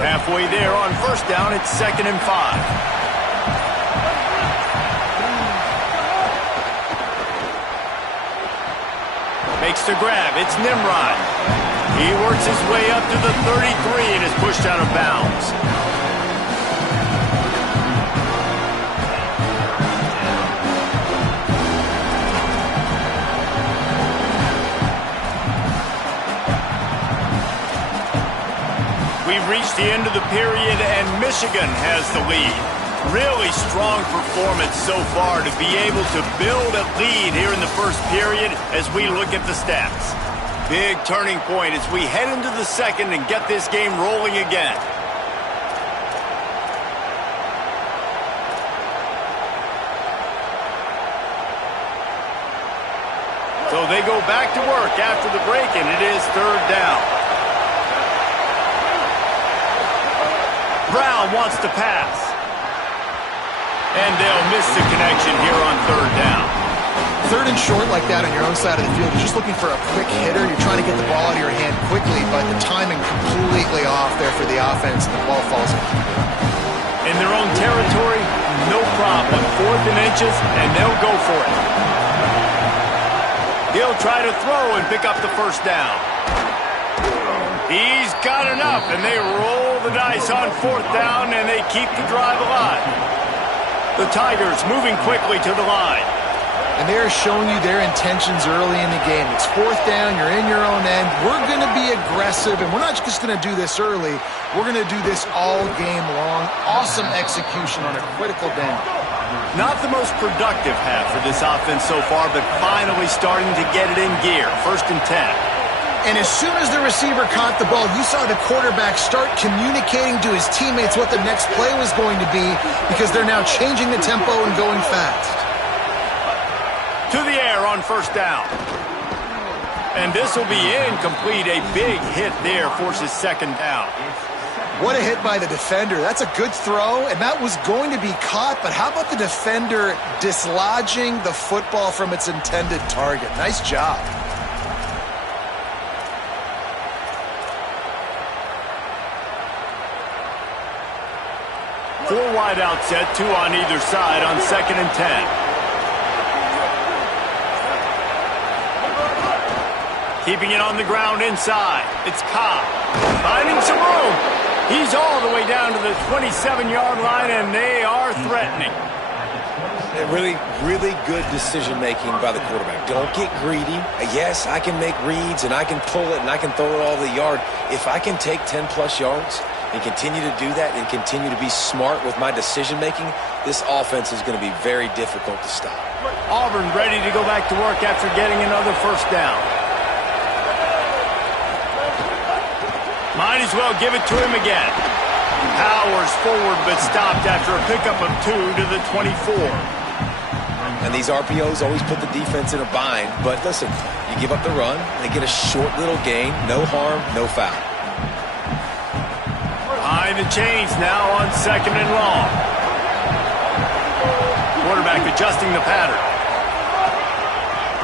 Halfway there on first down, it's 2nd and 5. Makes the grab. It's Nimrod. He works his way up to the 33 and is pushed out of bounds. We've reached the end of the period, and Michigan has the lead. Really strong performance so far to be able to build a lead here in the first period as we look at the stats. Big turning point as we head into the second and get this game rolling again. So they go back to work after the break, and it is 3rd down. Brown wants to pass. And they'll miss the connection here on 3rd down. 3rd and short like that on your own side of the field. You're just looking for a quick hitter. You're trying to get the ball out of your hand quickly, but the timing completely off there for the offense, and the ball falls incomplete. In their own territory, no problem. 4th and inches, and they'll go for it. He'll try to throw and pick up the first down. He's got enough, and they roll the dice on 4th down, and they keep the drive alive. The Tigers moving quickly to the line. And they're showing you their intentions early in the game. It's 4th down, you're in your own end. We're going to be aggressive, and we're not just going to do this early. We're going to do this all game long. Awesome execution on a critical down. Not the most productive half for this offense so far, but finally starting to get it in gear. 1st and 10. And as soon as the receiver caught the ball, you saw the quarterback start communicating to his teammates what the next play was going to be, because they're now changing the tempo and going fast. To the air on 1st down. And this will be incomplete. A big hit there forces 2nd down. What a hit by the defender. That's a good throw, and that was going to be caught, but how about the defender dislodging the football from its intended target? Nice job. Four wide out set, 2 on either side on 2nd and 10. Keeping it on the ground inside. It's Cobb. Finding some room. He's all the way down to the 27-yard line, and they are threatening. Really, really good decision-making by the quarterback. Don't get greedy. Yes, I can make reads, and I can pull it, and I can throw it all the yard. If I can take 10-plus yards and continue to do that and continue to be smart with my decision-making, this offense is going to be very difficult to stop. Auburn ready to go back to work after getting another 1st down. Might as well give it to him again. Powers forward, but stopped after a pickup of 2 to the 24. And these RPOs always put the defense in a bind. But listen, you give up the run, they get a short little gain, no harm, no foul. Behind the chains now on 2nd and long. Quarterback adjusting the pattern.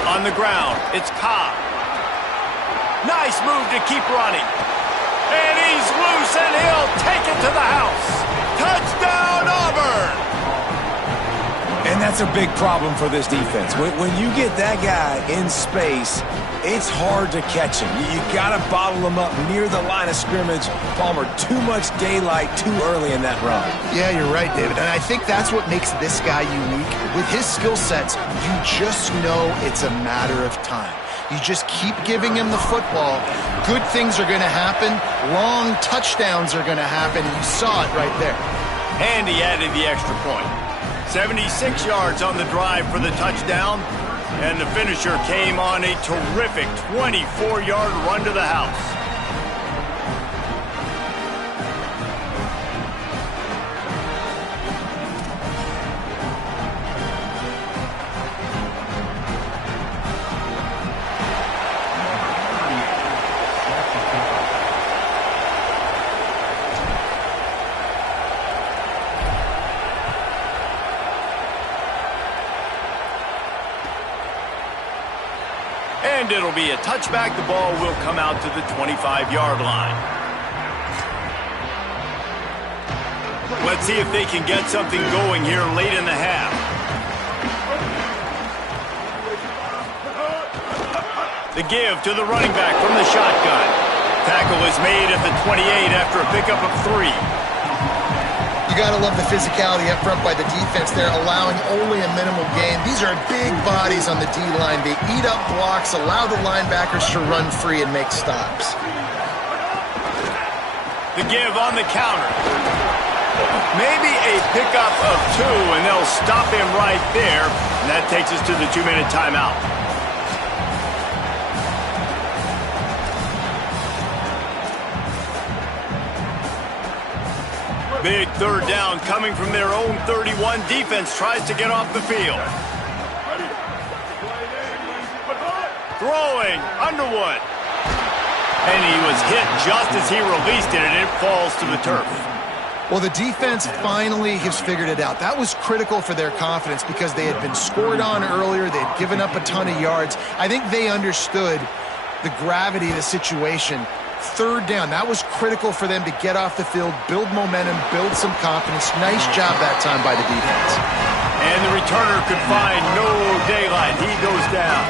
On the ground, it's Cobb. Nice move to keep running. And he's loose, and he'll take it to the house. Touchdown, Auburn! And And that's a big problem for this defense. When you get that guy in space, it's hard to catch him. You got to bottle him up near the line of scrimmage. Palmer, too much daylight too early in that run. Yeah, you're right, David. And I think that's what makes this guy unique. With his skill sets, you just know it's a matter of time. You just keep giving him the football. Good things are going to happen. Long touchdowns are going to happen. You saw it right there. And he added the extra point. 76 yards on the drive for the touchdown. And the finisher came on a terrific 24-yard run to the house. And it'll be a touchback. The ball will come out to the 25-yard line. Let's see if they can get something going here late in the half. The give to the running back from the shotgun. Tackle is made at the 28 after a pickup of 3. You got to love the physicality up front by the defense there, allowing only a minimal gain. These are big bodies on the D-line. They eat up blocks, allow the linebackers to run free and make stops. The give on the counter. Maybe a pickup of 2, and they'll stop him right there. And that takes us to the 2-minute timeout. Big third down coming from their own 31. Defense tries to get off the field. Throwing, Underwood. And he was hit just as he released it, and it falls to the turf. Well, the defense finally has figured it out. That was critical for their confidence because they had been scored on earlier. They had given up a ton of yards. I think they understood the gravity of the situation. Third down, that was critical for them to get off the field, build momentum, build some confidence. Nice job that time by the defense. And the returner could find no daylight. He goes down.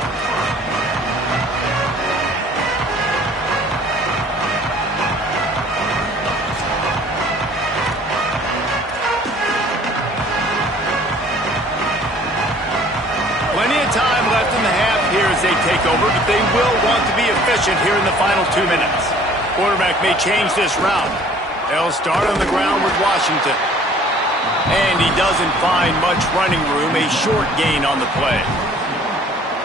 Plenty of time left in the half here as they take over, but they will want to be efficient here in the final 2 minutes. Quarterback may change this route. They'll start on the ground with Washington. And he doesn't find much running room, a short gain on the play.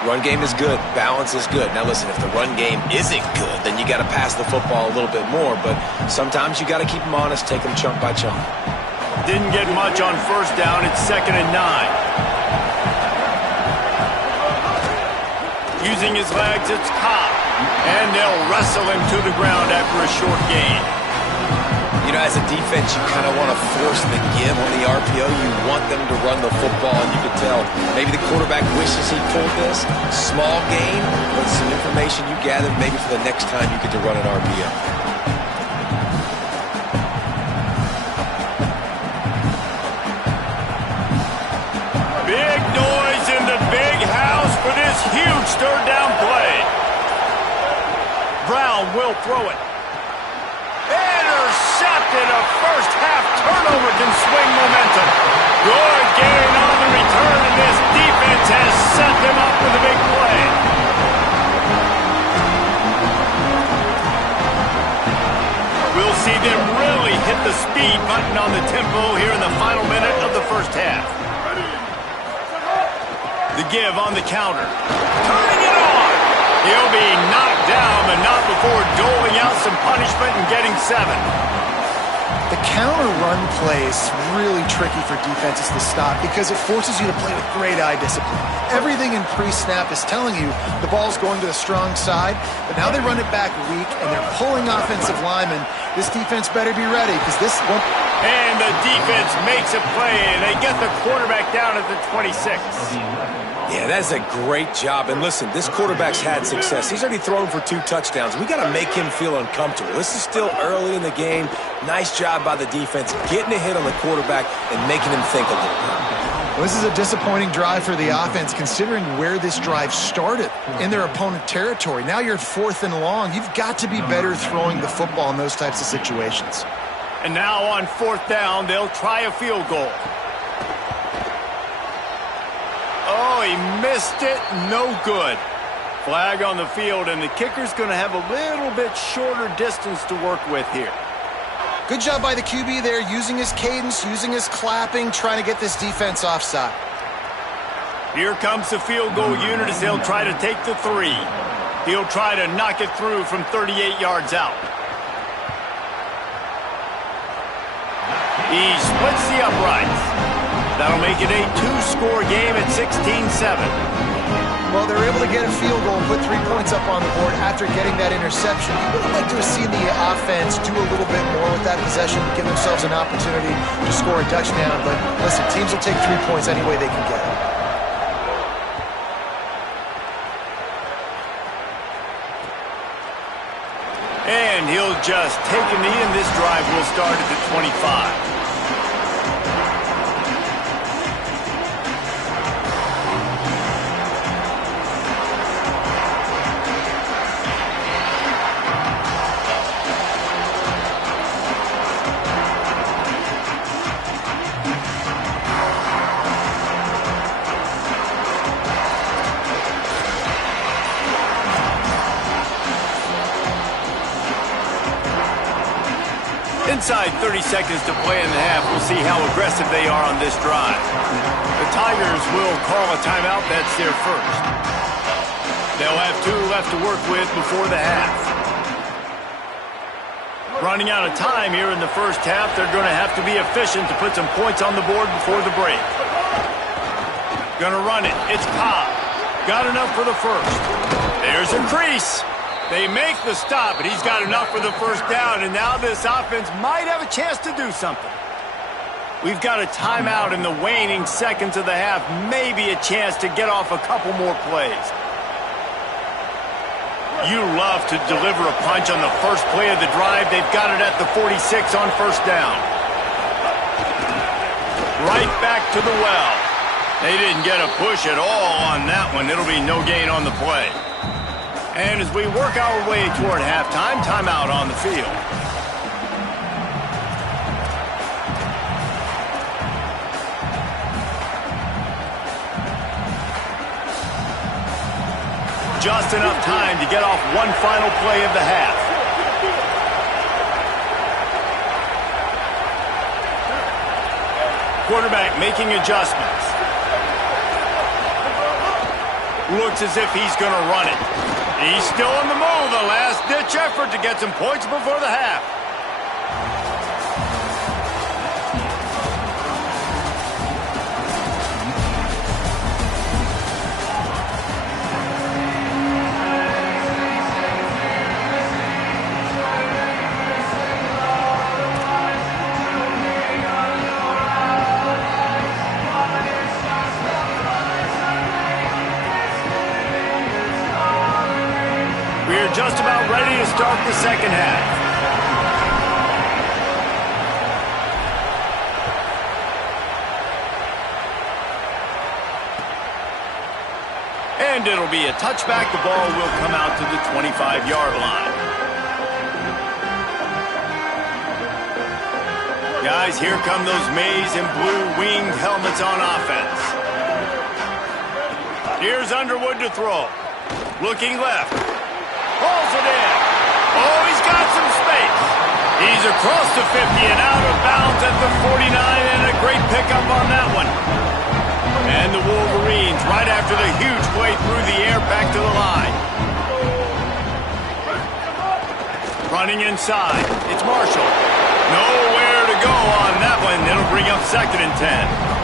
Run game is good. Balance is good. Now listen, if the run game isn't good, then you got to pass the football a little bit more. But sometimes you got to keep them honest, take them chunk by chunk. Didn't get much on first down. It's 2nd and 9. Using his legs, it's Cobb. And they'll wrestle him to the ground after a short gain. You know, as a defense, you kind of want to force the give on the RPO. You want them to run the football, and you can tell maybe the quarterback wishes he pulled this. Small gain, but some information you gathered maybe for the next time you get to run an RPO. Big noise in the big house for this huge third down play. Brown will throw it. Intercepted. A first half turnover can swing momentum. Good gain on the return, and this defense has set them up with a big play. We'll see them really hit the speed button on the tempo here in the final minute of the first half. The give on the counter. Turning it on. He'll be knocked down, but not before doling out some punishment and getting 7. The counter run play is really tricky for defenses to stop because it forces you to play with great eye discipline. Everything in pre-snap is telling you the ball's going to the strong side, but now they run it back weak and they're pulling offensive linemen. This defense better be ready because this won't... And the defense makes a play, and they get the quarterback down at the 26. Yeah, that's a great job. And listen, this quarterback's had success. He's already thrown for 2 touchdowns. We got to make him feel uncomfortable. This is still early in the game. Nice job by the defense, getting a hit on the quarterback and making him think a little bit. Well, this is a disappointing drive for the offense, considering where this drive started, in their opponent territory. Now you're at 4th and long. You've got to be better throwing the football in those types of situations. And now on 4th down, they'll try a field goal. Oh, he missed it. No good. Flag on the field, and the kicker's going to have a little bit shorter distance to work with here. Good job by the QB there, using his cadence, using his clapping, trying to get this defense offside. Here comes the field goal unit as they'll try to take the 3. He'll try to knock it through from 38 yards out. He splits the uprights. That'll make it a 2-score game at 16-7. Well, they're able to get a field goal and put 3 points up on the board after getting that interception. You would have liked to have seen the offense do a little bit more with that possession, give themselves an opportunity to score a touchdown. But listen, teams will take 3 points any way they can get it. And he'll just take a knee, and this drive will start at the 25. Inside 30 seconds to play in the half. We'll see how aggressive they are on this drive. The Tigers will call a timeout. That's their first. They'll have 2 left to work with before the half. Running out of time here in the first half. They're going to have to be efficient to put some points on the board before the break. Going to run it. It's Cobb. Got enough for the first. There's a crease. They make the stop, but he's got enough for the first down, and now this offense might have a chance to do something. We've got a timeout in the waning seconds of the half, maybe a chance to get off a couple more plays. You love to deliver a punch on the first play of the drive. They've got it at the 46 on first down. Right back to the well. They didn't get a push at all on that one. It'll be no gain on the play. And as we work our way toward halftime, timeout on the field. Just enough time to get off one final play of the half. Quarterback making adjustments. Looks as if he's going to run it. He's still on the move. A last-ditch effort to get some points before the half. Just about ready to start the second half. And it'll be a touchback. The ball will come out to the 25-yard line. Guys, here come those maize and blue winged helmets on offense. Here's Underwood to throw. Looking left. Pulls it in. Oh, he's got some space. He's across the 50 and out of bounds at the 49, and a great pickup on that one. And the Wolverines, right after the huge play through the air, back to the line. Running inside. It's Marshall. Nowhere to go on that one. It'll bring up 2nd and 10.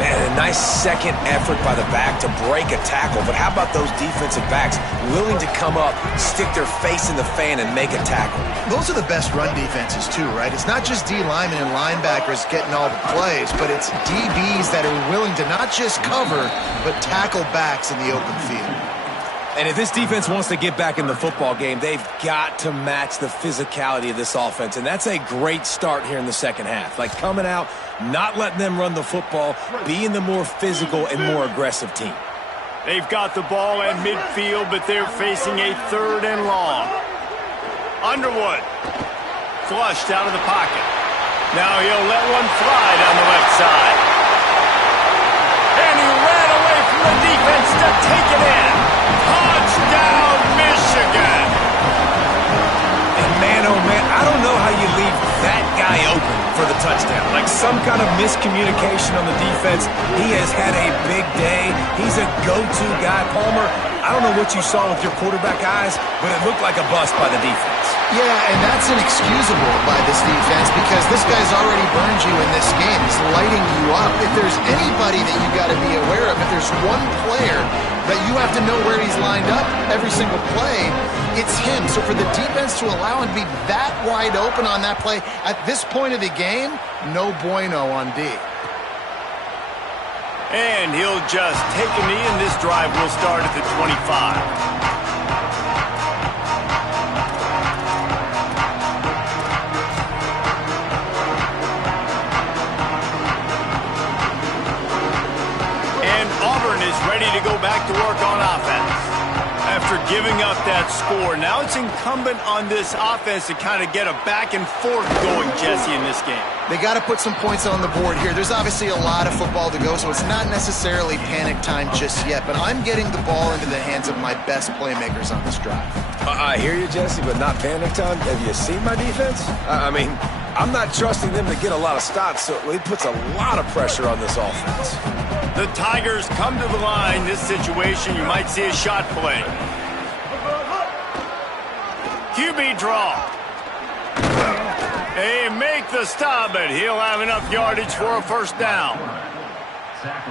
Man, a nice second effort by the back to break a tackle. But how about those defensive backs willing to come up, stick their face in the fan, and make a tackle? Those are the best run defenses, too, right? It's not just D linemen and linebackers getting all the plays, but it's DBs that are willing to not just cover, but tackle backs in the open field. And if this defense wants to get back in the football game, they've got to match the physicality of this offense. And that's a great start here in the second half. Like coming out, not letting them run the football, being the more physical and more aggressive team. They've got the ball at midfield, but they're facing a 3rd and long. Underwood. Flushed out of the pocket. Now he'll let one fly down the left side. And he ran away from the defense to take it in. Touchdown, Michigan. And man, oh man, I don't know how you leave that guy open for the touchdown. Like some kind of miscommunication on the defense. He has had a big day. He's a go-to guy. Palmer, I don't know what you saw with your quarterback eyes, but it looked like a bust by the defense. Yeah, and that's inexcusable by this defense because this guy's already burned you in this game. He's lighting you up. If there's anybody that you got to be aware of, if there's one player that you have to know where he's lined up every single play, it's him. So for the defense to allow him to be that wide open on that play at this point of the game, no bueno on D. And he'll just take a knee, and this drive will start at the 25. Ready to go back to work on offense. After giving up that score, now it's incumbent on this offense to kind of get a back and forth going, Jesse, in this game. They got to put some points on the board here. There's obviously a lot of football to go, so it's not necessarily panic time just yet, but I'm getting the ball into the hands of my best playmakers on this drive. I hear you, Jesse, but not panic time. Have you seen my defense? I mean, I'm not trusting them to get a lot of stops, so it puts a lot of pressure on this offense. The Tigers come to the line. This situation, you might see a shot play. QB draw. They make the stop, but he'll have enough yardage for a first down.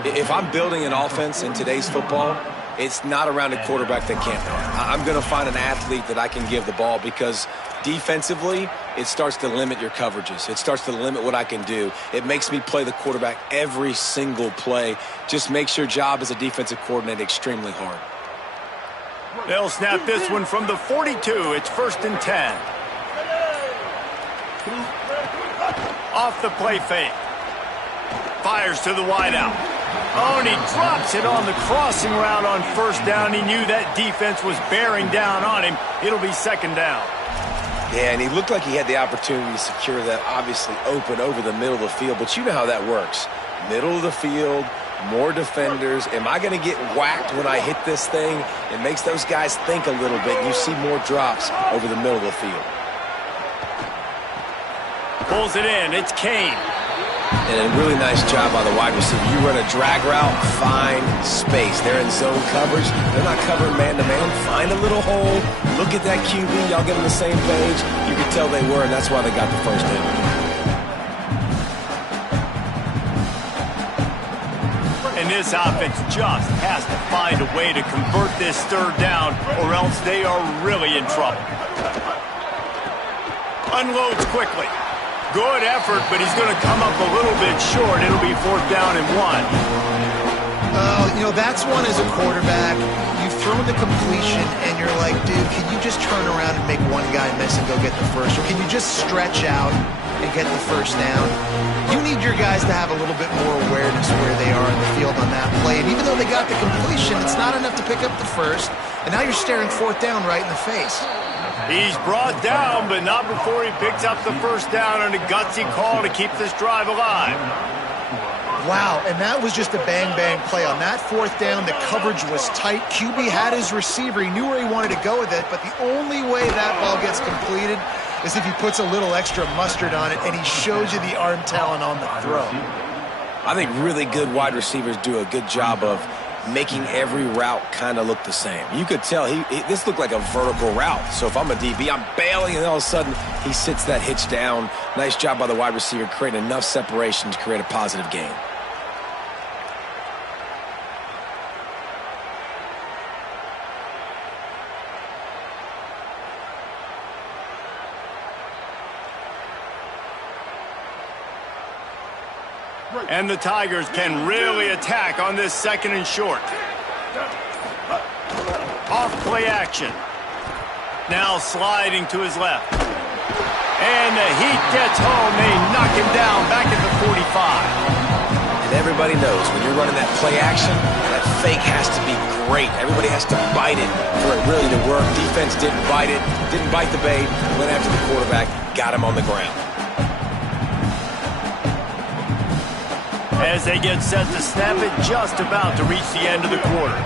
If I'm building an offense in today's football, it's not around a quarterback that can't run. I'm going to find an athlete that I can give the ball because defensively, it starts to limit your coverages. It starts to limit what I can do. It makes me play the quarterback every single play. Just makes your job as a defensive coordinator extremely hard. They'll snap this one from the 42. It's 1st and 10. Off the play fake. Fires to the wideout. Oh, and he drops it on the crossing route on first down. He knew that defense was bearing down on him. It'll be 2nd down. Yeah, and he looked like he had the opportunity to secure that, obviously open over the middle of the field. But you know how that works. Middle of the field, more defenders. Am I going to get whacked when I hit this thing? It makes those guys think a little bit. You see more drops over the middle of the field. Pulls it in. It's Kane. And a really nice job by the wide receiver. You run a drag route, find space. They're in zone coverage. They're not covering man-to-man. Find a little hole. Look at that QB. Y'all get on the same page. You can tell they were, and that's why they got the first down. And this offense just has to find a way to convert this 3rd down, or else they are really in trouble. Unloads quickly. Good effort, but he's going to come up a little bit short. It'll be 4th down and 1. You know, that's one as a quarterback. You've thrown the completion, and you're like, dude, can you just turn around and make one guy miss and go get the first? Or can you just stretch out and get the first down? You need your guys to have a little bit more awareness where they are in the field on that play. And even though they got the completion, it's not enough to pick up the first. And now you're staring 4th down right in the face. He's brought down, but not before he picks up the first down on a gutsy call to keep this drive alive. Wow, and that was just a bang-bang play. On that 4th down, the coverage was tight. QB had his receiver. He knew where he wanted to go with it, but the only way that ball gets completed is if he puts a little extra mustard on it, and he shows you the arm talent on the throw. I think really good wide receivers do a good job of making every route kind of look the same. You could tell this looked like a vertical route. So if I'm a DB, I'm bailing, and all of a sudden he sits that hitch down. Nice job by the wide receiver, creating enough separation to create a positive gain. And the Tigers can really attack on this 2nd and short. Off play action. Now sliding to his left. And the heat gets home. They knock him down back at the 45. And everybody knows when you're running that play action, that fake has to be great. Everybody has to bite it for it really to work. Defense didn't bite it, didn't bite the bait, went after the quarterback, got him on the ground. As they get set to snap it, just about to reach the end of the quarter.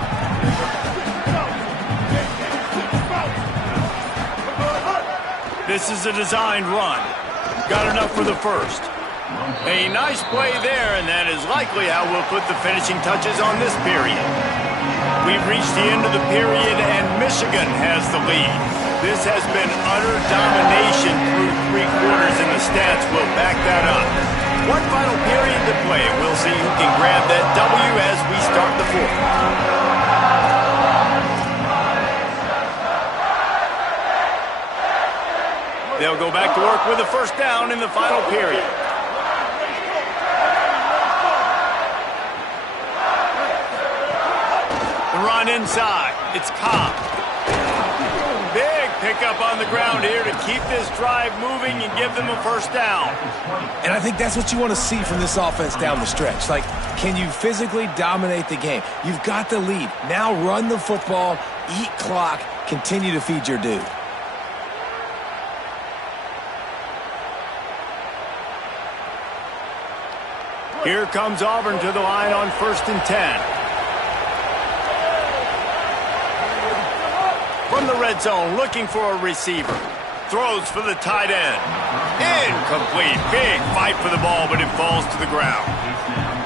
This is a designed run. Got enough for the first. A nice play there, and that is likely how we'll put the finishing touches on this period. We've reached the end of the period, and Michigan has the lead. This has been utter domination through 3 quarters, and the stats will back that up. One final period to play. We'll see who can grab that W as we start the 4th. They'll go back to work with a first down in the final period. The run inside. It's Cobb. Big pickup on the ground here to keep this drive moving and give them a first down. And I think that's what you want to see from this offense down the stretch. Like, can you physically dominate the game? You've got the lead. Now run the football, eat clock, continue to feed your dude. Here comes Auburn to the line on 1st and 10. From the red zone, looking for a receiver. Throws for the tight end. Incomplete. Big fight for the ball, but it falls to the ground.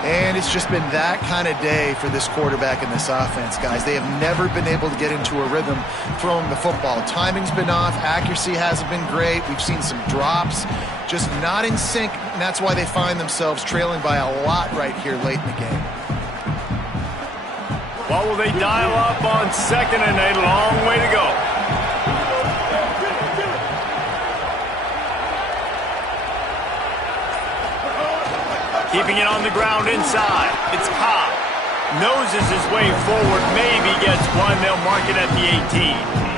And it's just been that kind of day for this quarterback and this offense, guys. They have never been able to get into a rhythm throwing the football. Timing's been off. Accuracy hasn't been great. We've seen some drops. Just not in sync, and that's why they find themselves trailing by a lot right here late in the game. What will they dial up on 2nd and a long way to go? Keeping it on the ground inside. It's Cobb. Noses his way forward. Maybe gets one. They'll mark it at the 18.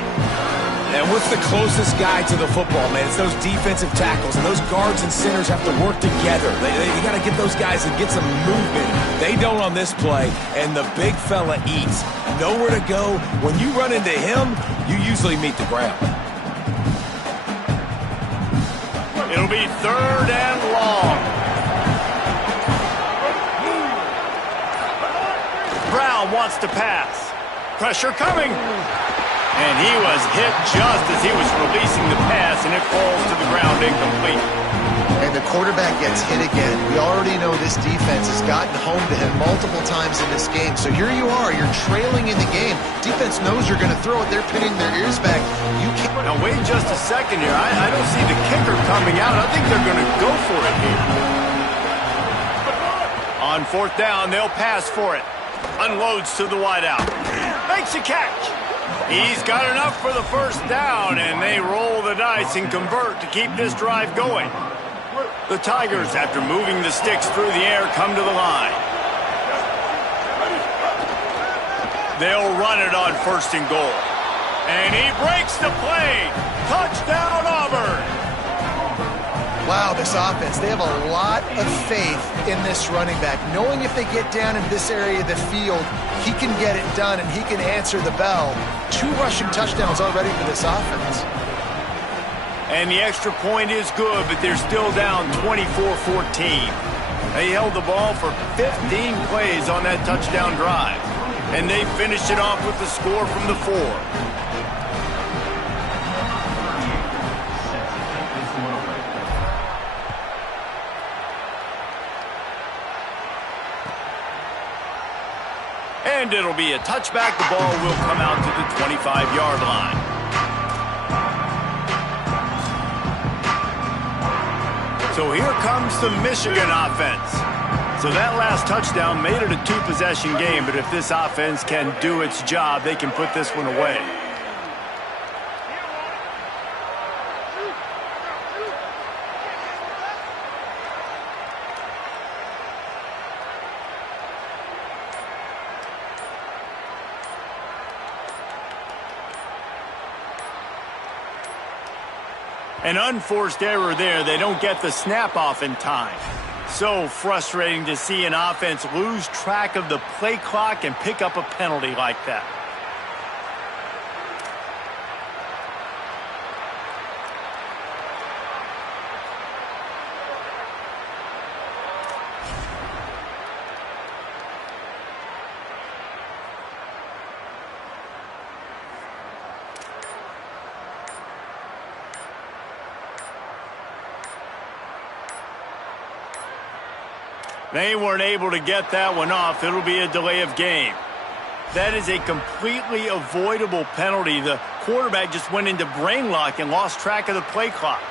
And what's the closest guy to the football, man? It's those defensive tackles, and those guards and centers have to work together. You got to get those guys and get some movement. They don't on this play, and the big fella eats. Nowhere to go. When you run into him, you usually meet the ground. It'll be 3rd and long. Brown wants to pass. Pressure coming. And he was hit just as he was releasing the pass, and it falls to the ground incomplete. And the quarterback gets hit again. We already know this defense has gotten home to him multiple times in this game. So here you are. You're trailing in the game. Defense knows you're going to throw it. They're pinning their ears back. You can't. Now, wait just a second here. I don't see the kicker coming out. I think they're going to go for it here. On 4th down, they'll pass for it. Unloads to the wideout. Makes a catch. He's got enough for the first down, and they roll the dice and convert to keep this drive going. The Tigers, after moving the sticks through the air, come to the line. They'll run it on 1st and goal. And he breaks the play. Touchdown, Auburn. Wow, this offense, they have a lot of faith in this running back, knowing if they get down in this area of the field, he can get it done and he can answer the bell. 2 rushing touchdowns already for this offense. And the extra point is good, but they're still down 24-14. They held the ball for 15 plays on that touchdown drive, and they finished it off with the score from the 4. And it'll be a touchback. The ball will come out to the 25-yard line. So here comes the Michigan offense. So that last touchdown made it a 2-possession game, but if this offense can do its job, they can put this one away. An unforced error there. They don't get the snap off in time. So frustrating to see an offense lose track of the play clock and pick up a penalty like that. They weren't able to get that one off. It'll be a delay of game. That is a completely avoidable penalty. The quarterback just went into brain lock and lost track of the play clock.